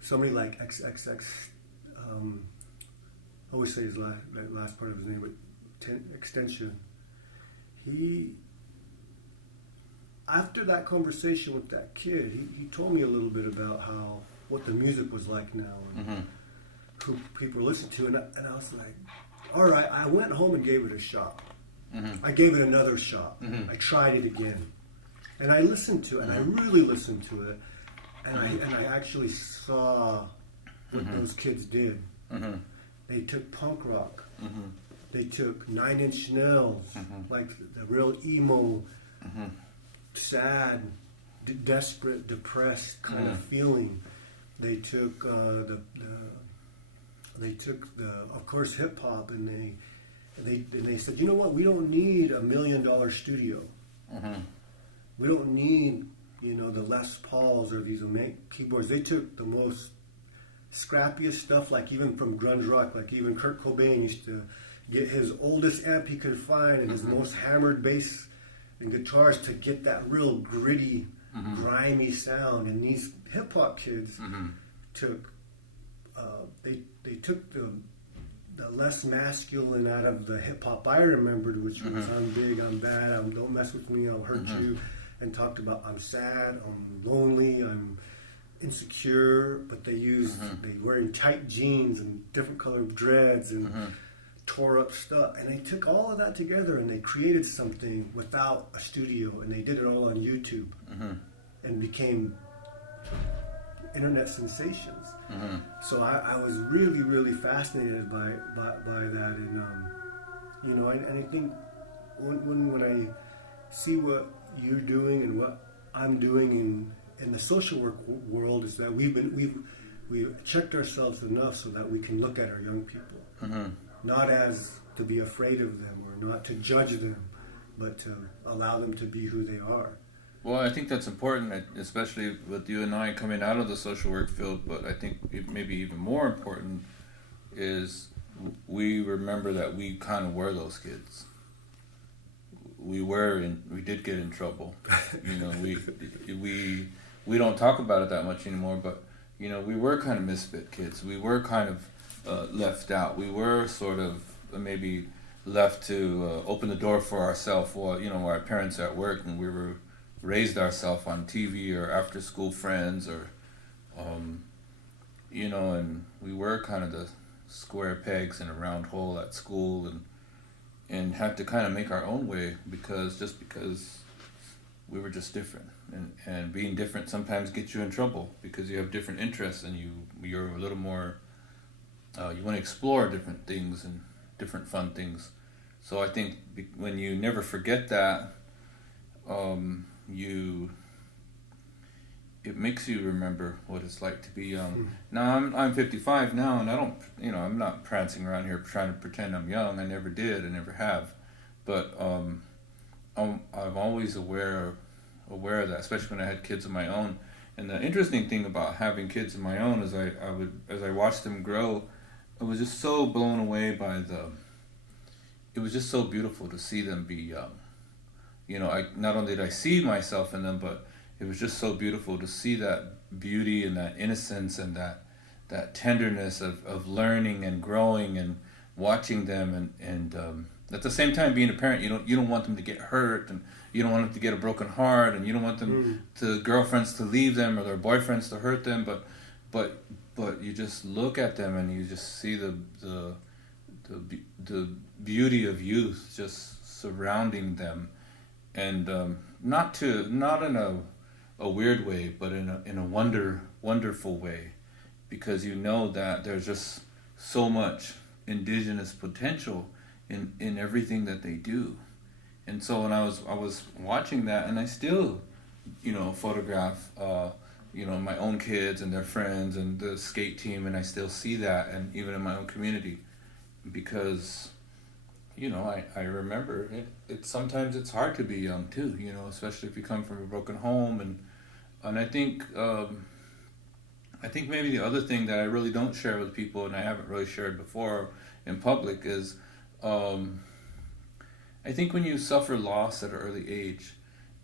somebody like XXX. I always say his that last part of his name, but extension. He, after that conversation with that kid, he told me a little bit about how what the music was like now and who people listen to, and I was like, all right. I went home and gave it a shot. I gave it another shot. I tried it again, and I listened to it, and I really listened to it, and I actually saw what those kids did. They took punk rock. They took 9 Inch Nails, like the real emo, sad, desperate, depressed kind of feeling. They took of course hip hop, and they said, you know what? We don't need $1 million studio. We don't need, you know, the Les Pauls or these keyboards. They took the most scrappiest stuff, like even from grunge rock, like even Kurt Cobain used to get his oldest amp he could find and his most hammered bass and guitars to get that real gritty, grimy sound. And these hip hop kids took they took the less masculine out of the hip hop I remembered, which was I'm big, I'm bad, don't mess with me, I'll hurt you, and talked about I'm sad, I'm lonely, I'm insecure. But they wearing tight jeans and different colored dreads and tore up stuff, and they took all of that together and they created something without a studio, and they did it all on YouTube and became internet sensations. So I was really, really fascinated by that, and you know, and I think when I see what you're doing and what I'm doing in the social work world, is that we've checked ourselves enough so that we can look at our young people, not as to be afraid of them or not to judge them, but to allow them to be who they are. Well, I think that's important, especially with you and I coming out of the social work field. But I think maybe even more important is we remember that we kind of were those kids. We did get in trouble. You know, we don't talk about it that much anymore. But you know, we were kind of misfit kids. We were kind of left out. We were sort of maybe left to open the door for ourselves. While you know, our parents are at work, and we were raised ourselves on TV or after school friends, or you know, and we were kind of the square pegs in a round hole at school, and had to kind of make our own way because we were just different, and being different sometimes gets you in trouble because you have different interests and you're a little more you want to explore different things and different fun things. So I think when you never forget that, it makes you remember what it's like to be young. Now I'm 55 now, and I don't, you know, I'm not prancing around here trying to pretend I'm young. I never did, I never have. But I'm always aware of that, especially when I had kids of my own. And the interesting thing about having kids of my own is as I watched them grow, I was just so blown away by it was just so beautiful to see them be young. You know, not only did I see myself in them, but it was just so beautiful to see that beauty and that innocence and that tenderness of learning and growing and watching them, and at the same time being a parent, you don't want them to get hurt, and you don't want them to get a broken heart, and you don't want them to girlfriends to leave them or their boyfriends to hurt them, but you just look at them and you just see the beauty of youth just surrounding them. And not in a weird way, but in a wonderful way, because you know that there's just so much indigenous potential in everything that they do. And so when I was watching that, and I still photograph, my own kids and their friends and the skate team, and I still see that, and even in my own community, because, I remember it. Sometimes it's hard to be young too, especially if you come from a broken home, and I think maybe the other thing that I really don't share with people, and I haven't really shared before in public, is I think when you suffer loss at an early age,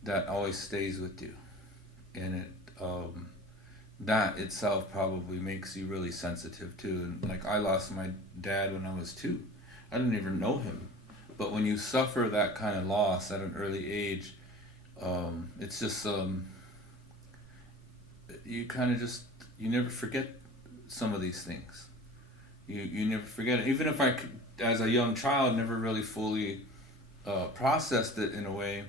that always stays with you, and that itself probably makes you really sensitive too. And like, I lost my dad when I was 2. I didn't even know him, but when you suffer that kind of loss at an early age, it's just you kind of just you never forget some of these things. You never forget it. Even if as a young child, never really fully processed it in a way.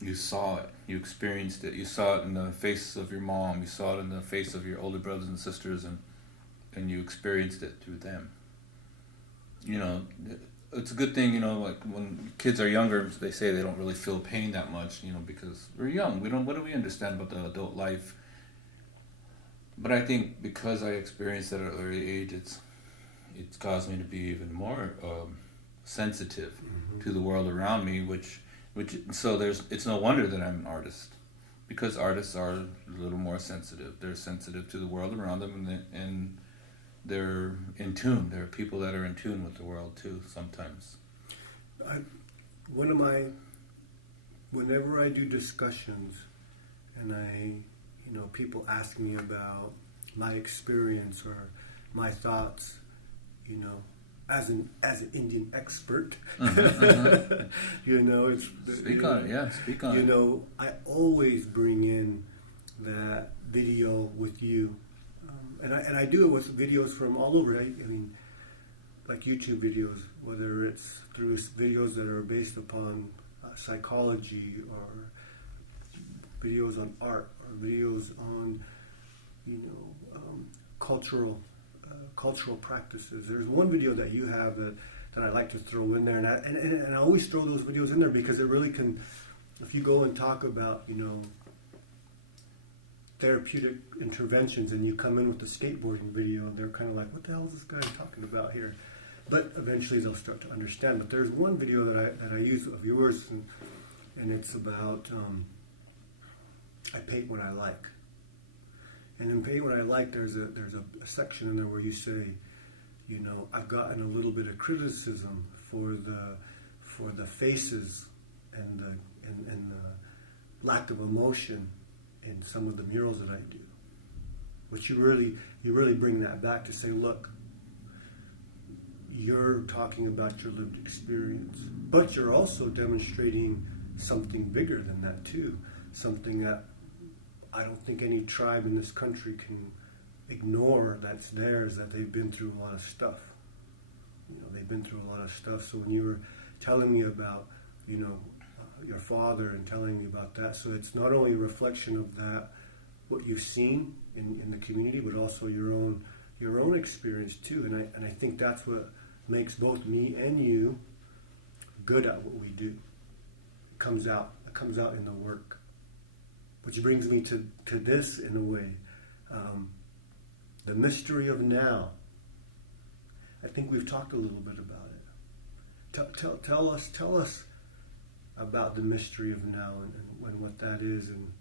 You saw it, you experienced it, you saw it in the face of your mom, you saw it in the face of your older brothers and sisters, and you experienced it through them. It's a good thing, like when kids are younger, they say they don't really feel pain that much, because we're young. What do we understand about the adult life? But I think because I experienced it at an early age, it's caused me to be even more sensitive to the world around me, which so it's no wonder that I'm an artist, because artists are a little more sensitive. They're sensitive to the world around them, and they're in tune. There are people that are in tune with the world too sometimes. Whenever I do discussions, and people ask me about my experience or my thoughts, as an Indian expert, it's Speak on it, yeah. Speak on it. I always bring in that video with you, and I do it with videos from all over. I mean, like YouTube videos, whether it's through videos that are based upon psychology, or videos on art, or videos on cultural practices. There's one video that you have that I like to throw in there, and I always throw those videos in there because it really can, if you go and talk about therapeutic interventions, and you come in with the skateboarding video, they're kind of like, what the hell is this guy talking about here? But eventually they'll start to understand. But there's one video that I use of yours, and it's about I paint what I like. And in Paint What I Like, there's a section in there where you say, I've gotten a little bit of criticism for the faces and the lack of emotion in some of the murals that I do. Which you really bring that back to say, look, you're talking about your lived experience, but you're also demonstrating something bigger than that too, something that I don't think any tribe in this country can ignore that's theirs, that they've been through a lot of stuff. They've been through a lot of stuff. So when you were telling me about, your father, and telling me about that, so it's not only a reflection of that, what you've seen in the community, but also your own experience too. And I think that's what makes both me and you good at what we do. It comes out in the work. Which brings me to this, in a way, the mystery of now. I think we've talked a little bit about it. Tell us about the mystery of now, and what that is, and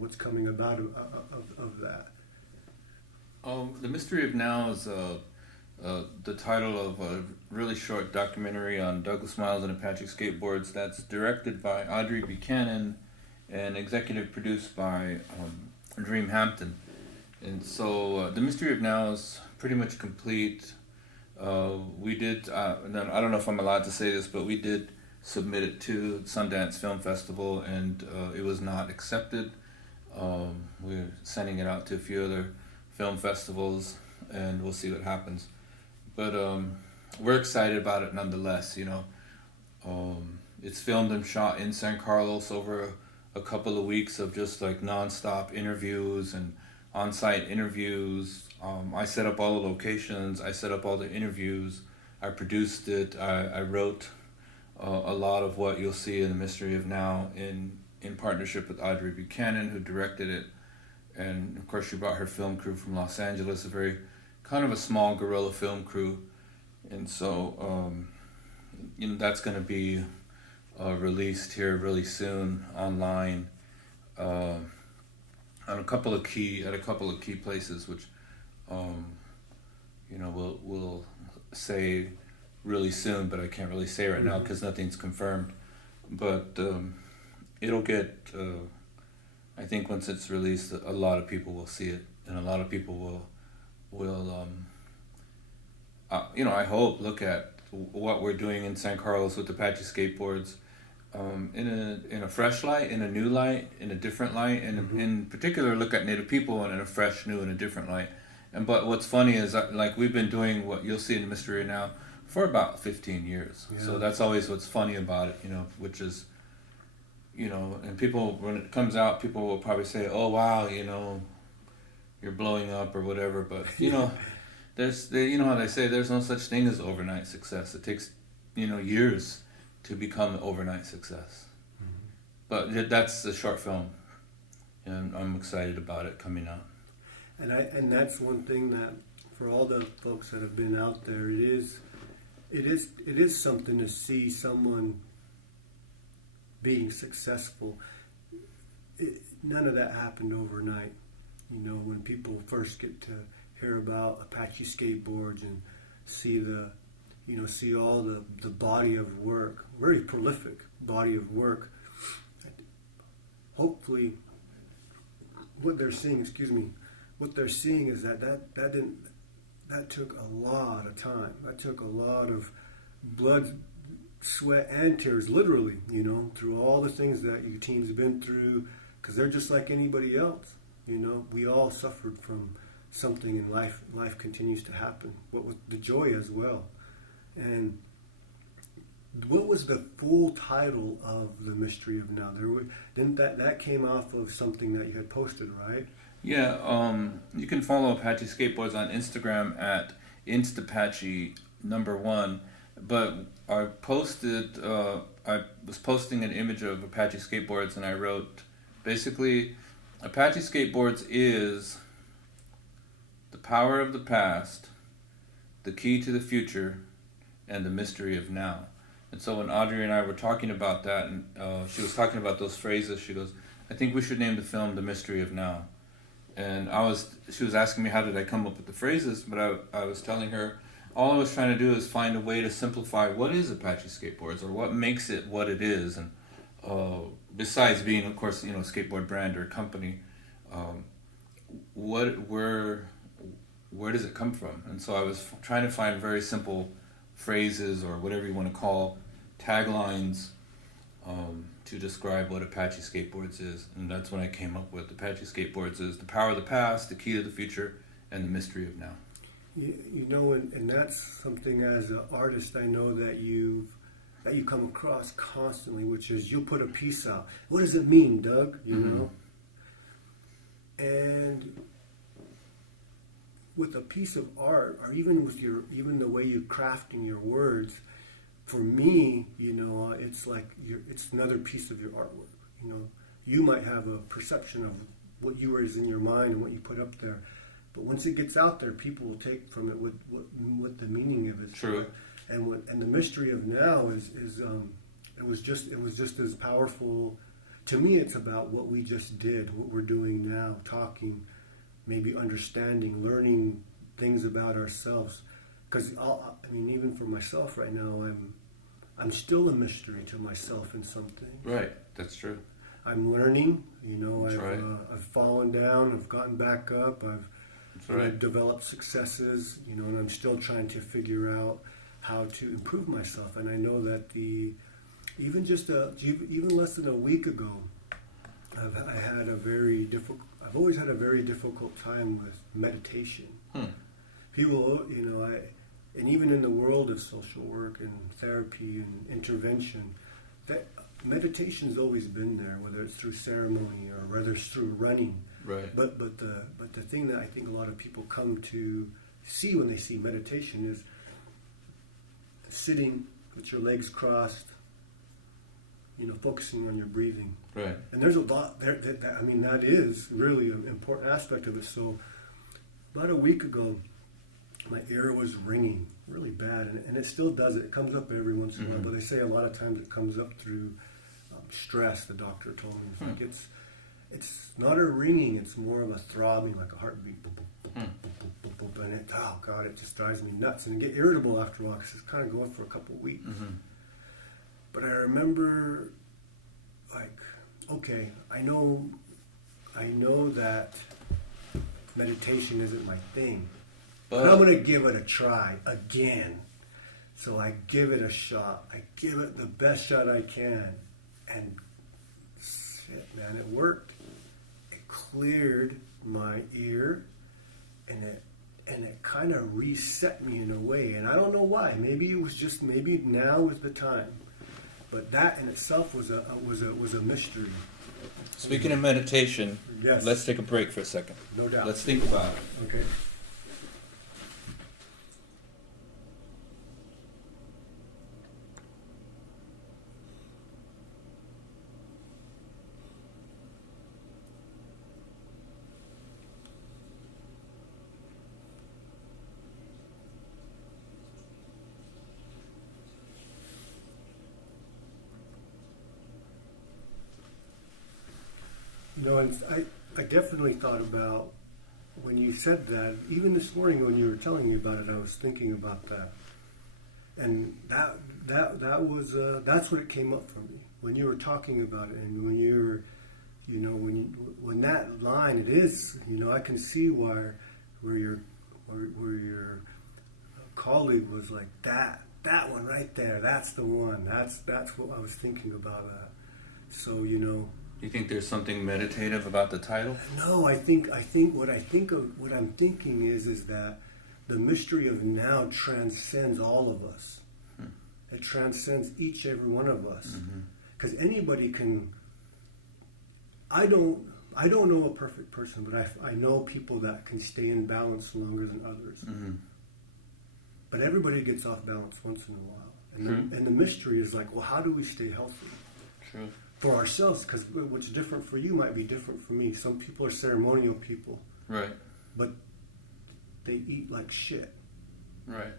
what's coming about of that. The Mystery of Now is the title of a really short documentary on Douglas Miles and Apache skateboards that's directed by Audrey Buchanan and executive produced by Dream Hampton. And so The Mystery of Now is pretty much complete. We did, I don't know if I'm allowed to say this, but we did submit it to Sundance Film Festival, and it was not accepted. We're sending it out to a few other film festivals, and we'll see what happens. But we're excited about it nonetheless, It's filmed and shot in San Carlos over a couple of weeks of just like non-stop interviews and on-site interviews. I set up all the locations, I set up all the interviews, I produced it, I wrote a lot of what you'll see in The Mystery of Now in in partnership with Audrey Buchanan, who directed it, and of course she brought her film crew from Los Angeles, a very kind of a small guerrilla film crew, and so that's going to be released here really soon online on a couple of key places, which we'll say really soon, but I can't really say right now because nothing's confirmed. But it'll get. I think once it's released, a lot of people will see it, and a lot of people will I hope look at what we're doing in San Carlos with Apache skateboards in a fresh light, in a new light, in a different light, and in particular look at Native people in a fresh, new, and a different light. But what's funny is like we've been doing what you'll see in the Mystery now for about 15 years. Yeah. So that's always what's funny about it, which is, and people, when it comes out, people will probably say, oh, wow, you're blowing up or whatever. But, there's, how they say there's no such thing as overnight success. It takes, years to become an overnight success. But that's the short film, and I'm excited about it coming out. And that's one thing that for all the folks that have been out there, it is something to see someone being successful. None of that happened overnight. When people first get to hear about Apache skateboards and see see all the body of work, very prolific body of work. Hopefully, what they're seeing is that took a lot of time. That took a lot of blood, sweat, and tears, literally, through all the things that your team's been through, because they're just like anybody else. We all suffered from something in life. Life continues to happen. What was the joy as well? And what was the full title of The Mystery of Now? Didn't that came off of something that you had posted, right? Yeah, you can follow Apache Skateboards on Instagram at instapache1. But I was posting an image of Apache Skateboards, and I wrote, basically, Apache Skateboards is the power of the past, the key to the future, and the mystery of now. And so when Audrey and I were talking about that, and she was talking about those phrases, she goes, I think we should name the film The Mystery of Now. And she was asking me how did I come up with the phrases, but I was telling her all I was trying to do is find a way to simplify what is Apache Skateboards, or what makes it what it is. And besides being, of course, a skateboard brand or company, where does it come from? And so I was trying to find very simple phrases, or whatever you want to call taglines, to describe what Apache Skateboards is. And that's when I came up with Apache Skateboards is the power of the past, the key to the future, and the mystery of now. And that's something as an artist I know that you come across constantly, which is you'll put a piece out. What does it mean, Doug? And with a piece of art, or even with even the way you're crafting your words, for me, it's like it's another piece of your artwork. You might have a perception of what is in your mind and what you put up there, but once it gets out there, people will take from it what the meaning of it is. True. And the mystery of now is it was just as powerful. To me, it's about what we just did, what we're doing now, talking, maybe understanding, learning things about ourselves. Because even for myself right now, I'm still a mystery to myself in something. Right, that's true. I'm learning. Right. I've fallen down. I've gotten back up. I've right. developed successes. And I'm still trying to figure out how to improve myself. And I know that even less than a week ago, I've always had a very difficult time with meditation. People, and even in the world of social work and therapy and intervention, that meditation's always been there, whether it's through ceremony or whether it's through running. Right. But the thing that I think a lot of people come to see when they see meditation is sitting with your legs crossed, focusing on your breathing. Right. And there's a lot there. That is really an important aspect of it. So about a week ago, my ear was ringing really bad, and it still does it. It comes up every once in a while, but they say a lot of times it comes up through stress. The doctor told me it's not a ringing; it's more of a throbbing, like a heartbeat. Boop, boop, boop, boop, boop, boop, and it just drives me nuts, and I get irritable after a while because it's kind of going for a couple of weeks. But I remember, like, okay, I know that meditation isn't my thing, but I'm going to give it a try again. So I give it a shot. I give it the best shot I can. And shit, man, it worked. It cleared my ear, and it kind of reset me in a way. And I don't know why. Maybe now is the time. But that in itself was a mystery. Speaking of meditation, Yes. let's take a break for a second. No doubt. Let's think about it. Okay. And I definitely thought about when you said that. Even this morning when you were telling me about it, I was thinking about that, and that was that's what it came up for me when you were talking about it, and when you're, when that line it is, I can see where your colleague was like that one right there. That's the one. That's what I was thinking about. So You think there's something meditative about the title? No, I think what I'm thinking is that the mystery of now transcends all of us. It transcends each every one of us. Because anybody can. I don't know a perfect person, but I know people that can stay in balance longer than others. But everybody gets off balance once in a while, and the mystery is like, well, how do we stay healthy? True. For ourselves, because what's different for you might be different for me. Some people are ceremonial people, Right. but they eat like shit. Right.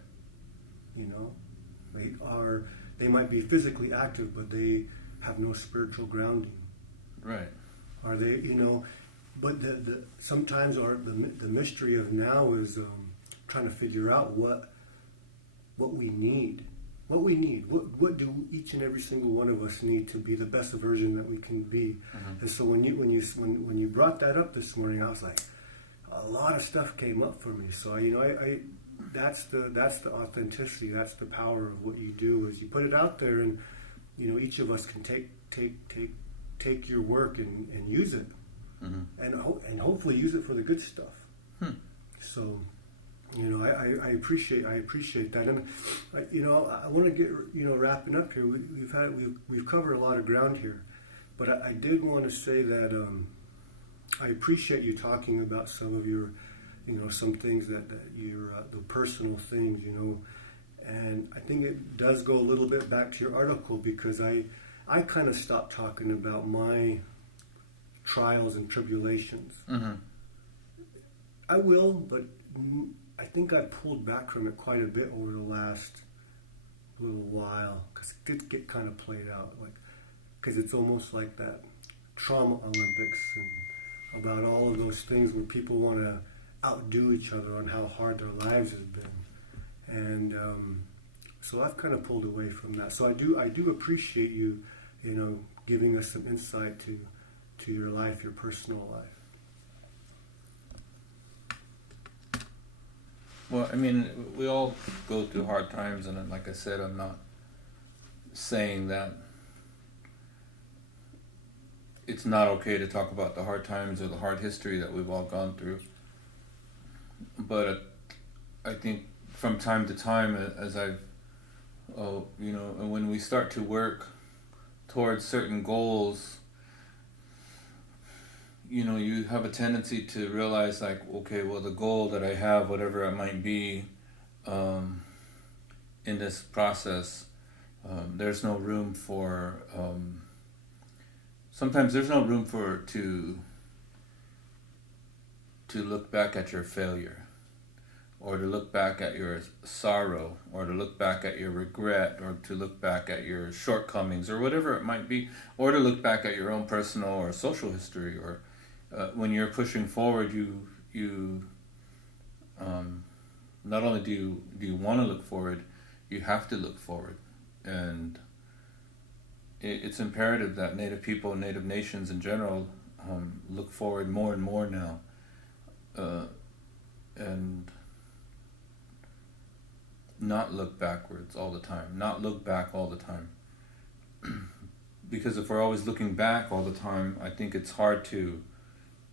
They might be physically active, but they have no spiritual grounding. Right. Are they? But sometimes the mystery of now is trying to figure out what we need. What we need. What do each and every single one of us need to be the best version that we can be? And so when you brought that up this morning, I was like, a lot of stuff came up for me. So I that's the authenticity. That's the power of what you do. Is you put it out there, and each of us can take your work and use it, and hopefully use it for the good stuff. So. I appreciate that, and I want to get wrapping up here. We've covered a lot of ground here, but I did want to say that I appreciate you talking about some of your, some things that your the personal things, and I think it does go a little bit back to your article, because I kind of stopped talking about my trials and tribulations. I will, but I think I pulled back from it quite a bit over the last little while, because it did get kind of played out, because it's almost like that trauma Olympics and about all of those things where people want to outdo each other on how hard their lives have been, and so I've kind of pulled away from that. So I do appreciate you, giving us some insight to your life, your personal life. Well, we all go through hard times, and like I said, I'm not saying that it's not okay to talk about the hard times or the hard history that we've all gone through. But I think from time to time, as I've, and when we start to work towards certain goals, you have a tendency to realize, like, okay, well, the goal that I have, whatever it might be, in this process, there's no room for sometimes there's no room to look back at your failure, or to look back at your sorrow, or to look back at your regret, or to look back at your shortcomings, or whatever it might be, or to look back at your own personal or social history, or when you're pushing forward, you not only do you want to look forward, you have to look forward, and it's imperative that Native people, Native nations in general, look forward more and more now, and not look backwards all the time, not look back all the time. Because if we're always looking back all the time, I think it's hard to,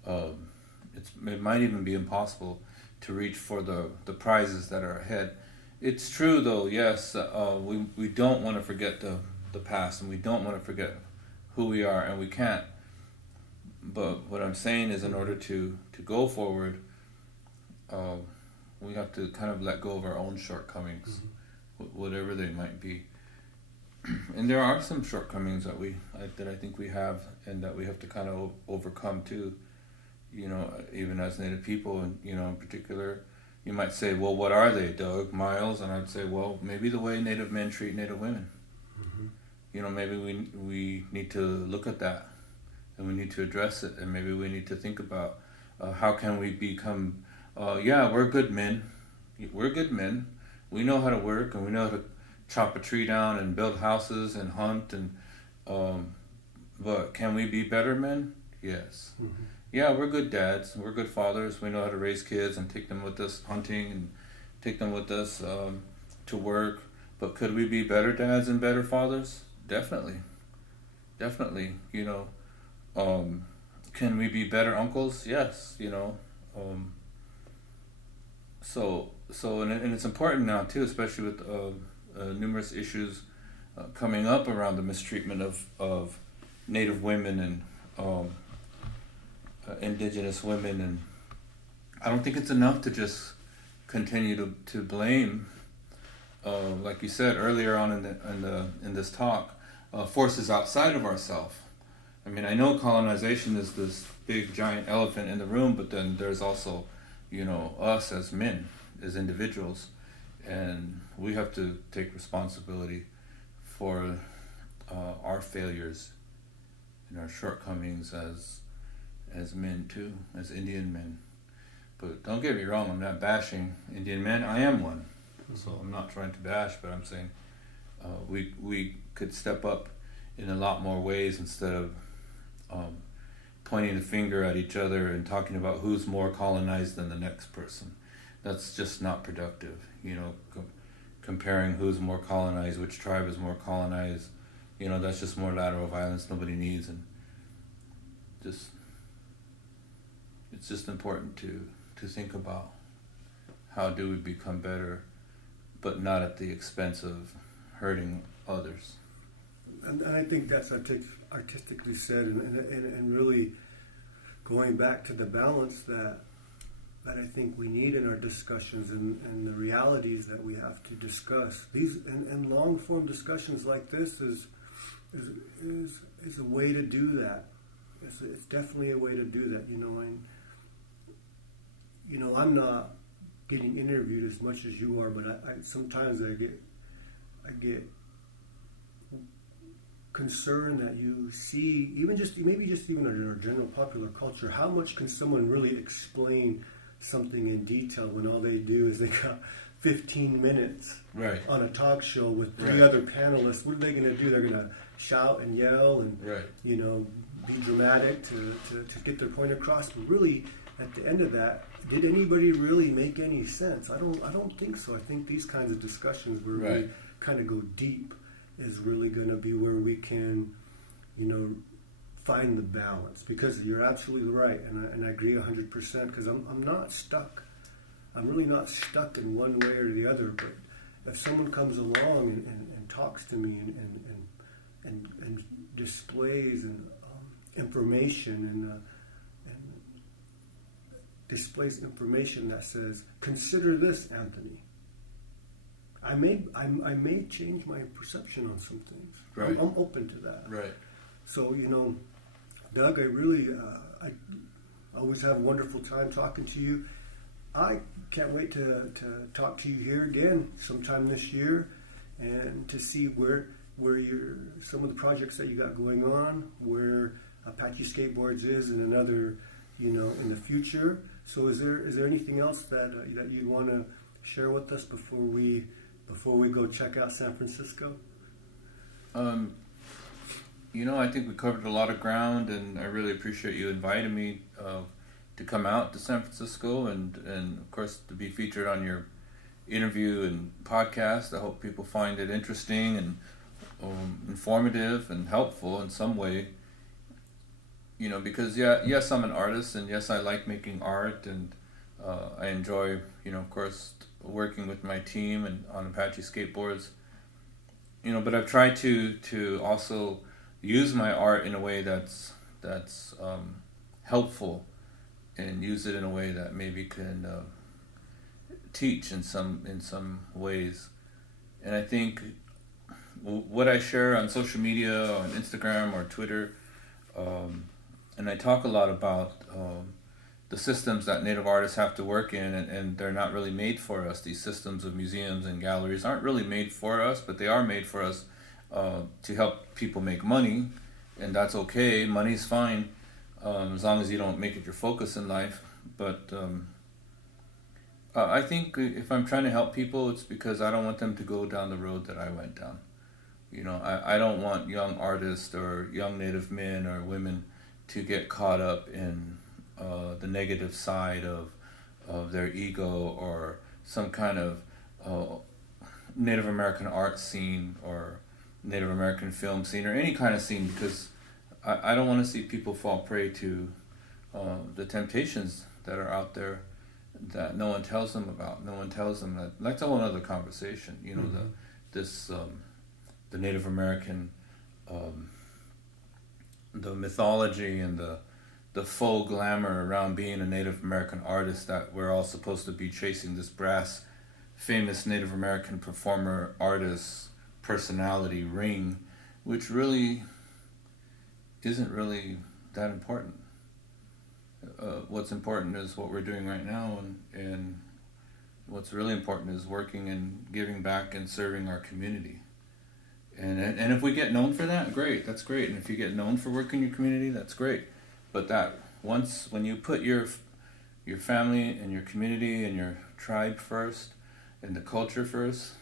it might even be impossible to reach for the prizes that are ahead. It's true though, yes, we don't want to forget the past, and we don't want to forget who we are, and we can't. But what I'm saying is, in order to go forward, we have to kind of let go of our own shortcomings, whatever they might be. And there are some shortcomings that I think we have, and that we have to kind of overcome too. You know, even as Native people, and you know, in particular, you might say, well, what are they, Doug, Miles? And I'd say, well, maybe the way Native men treat Native women. You know, maybe we need to look at that, and we need to address it, and maybe we need to think about how can we become, we're good men. We're good men. We know how to work, and we know how to chop a tree down and build houses and hunt, and but can we be better men? Yes. Yeah, we're good dads. We're good fathers. We know how to raise kids and take them with us hunting, and take them with us to work. But could we be better dads and better fathers? Definitely. You know, can we be better uncles? Yes. You know, so and it's important now too, especially with numerous issues coming up around the mistreatment of Native women and Indigenous women, and I don't think it's enough to just continue to blame, like you said earlier on in this talk, forces outside of ourselves. I mean, I know colonization is this big giant elephant in the room, but then there's also, you know, us as men, as individuals, and we have to take responsibility for our failures and our shortcomings as men too, as Indian men. But don't get me wrong, I'm not bashing Indian men. I am one, so I'm not trying to bash, but I'm saying we could step up in a lot more ways, instead of pointing the finger at each other and talking about who's more colonized than the next person. That's just not productive. You know, comparing who's more colonized, which tribe is more colonized. You know, that's just more lateral violence nobody needs, and it's just important to think about how do we become better, but not at the expense of hurting others. And I think that's artistically said, and really going back to the balance that I think we need in our discussions, and the realities that we have to discuss. These and long form discussions like this is a way to do that. It's definitely a way to do that. I'm not getting interviewed as much as you are, but I sometimes I get concerned that you see, maybe just even in our general popular culture, how much can someone really explain something in detail when all they do is they got 15 minutes Right. on a talk show with three Right. other panelists. What are they going to do? They're going to shout and yell and be dramatic to get their point across. But really, at the end of that, did anybody really make any sense? I don't think so. I think these kinds of discussions where we kind of go deep is really going to be where we can, find the balance. Because you're absolutely right, and I agree 100%. Because I'm not stuck. I'm really not stuck in one way or the other. But if someone comes along and talks to me and displays information and displays information that says, "Consider this, Anthony," I may change my perception on some things. Right. I'm open to that. Right. So Doug, I always have a wonderful time talking to you. I can't wait to talk to you here again sometime this year, and to see where some of the projects that you got going on, where Apache Skateboards is in another, in the future. So is there anything else that you'd want to share with us before we go check out San Francisco? I think we covered a lot of ground, and I really appreciate you inviting me to come out to San Francisco and of course to be featured on your interview and podcast. I hope people find it interesting and informative and helpful in some way. Because yes, I'm an artist, and yes, I like making art, and I enjoy, of course, working with my team and on Apache Skateboards. But I've tried to also use my art in a way that's helpful, and use it in a way that maybe can teach in some ways. And I think what I share on social media, on Instagram or Twitter, and I talk a lot about the systems that Native artists have to work in, and they're not really made for us. These systems of museums and galleries aren't really made for us, but they are made for us to help people make money, and that's okay. Money's fine, as long as you don't make it your focus in life. But I think if I'm trying to help people, it's because I don't want them to go down the road that I went down. I don't want young artists or young Native men or women to get caught up in the negative side of their ego, or some kind of Native American art scene or Native American film scene or any kind of scene, because I don't want to see people fall prey to the temptations that are out there that no one tells them about. No one tells them that. That's a whole other conversation. The Native American, the mythology and the faux glamour around being a Native American artist, that we're all supposed to be chasing this brass, famous Native American performer, artist, personality ring, which really isn't really that important. What's important is what we're doing right now, and what's really important is working and giving back and serving our community. And if we get known for that, great, that's great. And if you get known for working in your community, that's great. But when you put your family and your community and your tribe first, and the culture first,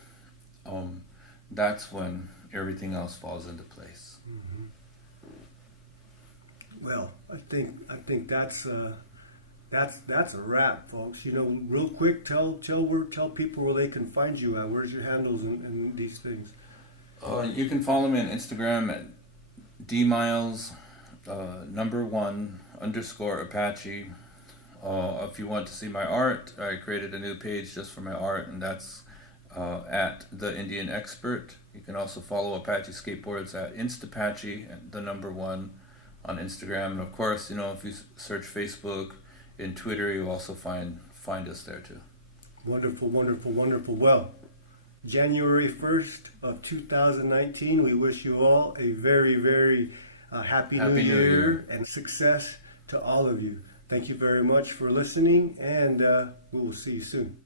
that's when everything else falls into place. Mm-hmm. Well, I think that's a wrap, folks. Real quick, tell people where they can find you at. Where's your handles and these things? You can follow me on Instagram at dmiles1_Apache. If you want to see my art, I created a new page just for my art, and that's at The Indian Expert. You can also follow Apache Skateboards at Instapache, and the number 1 on Instagram. And of course, if you search Facebook and Twitter, you'll also find us there too. Wonderful, wonderful, wonderful. Well, January 1st of 2019, we wish you all a very, very happy New Year and success to all of you. Thank you very much for listening, and we will see you soon.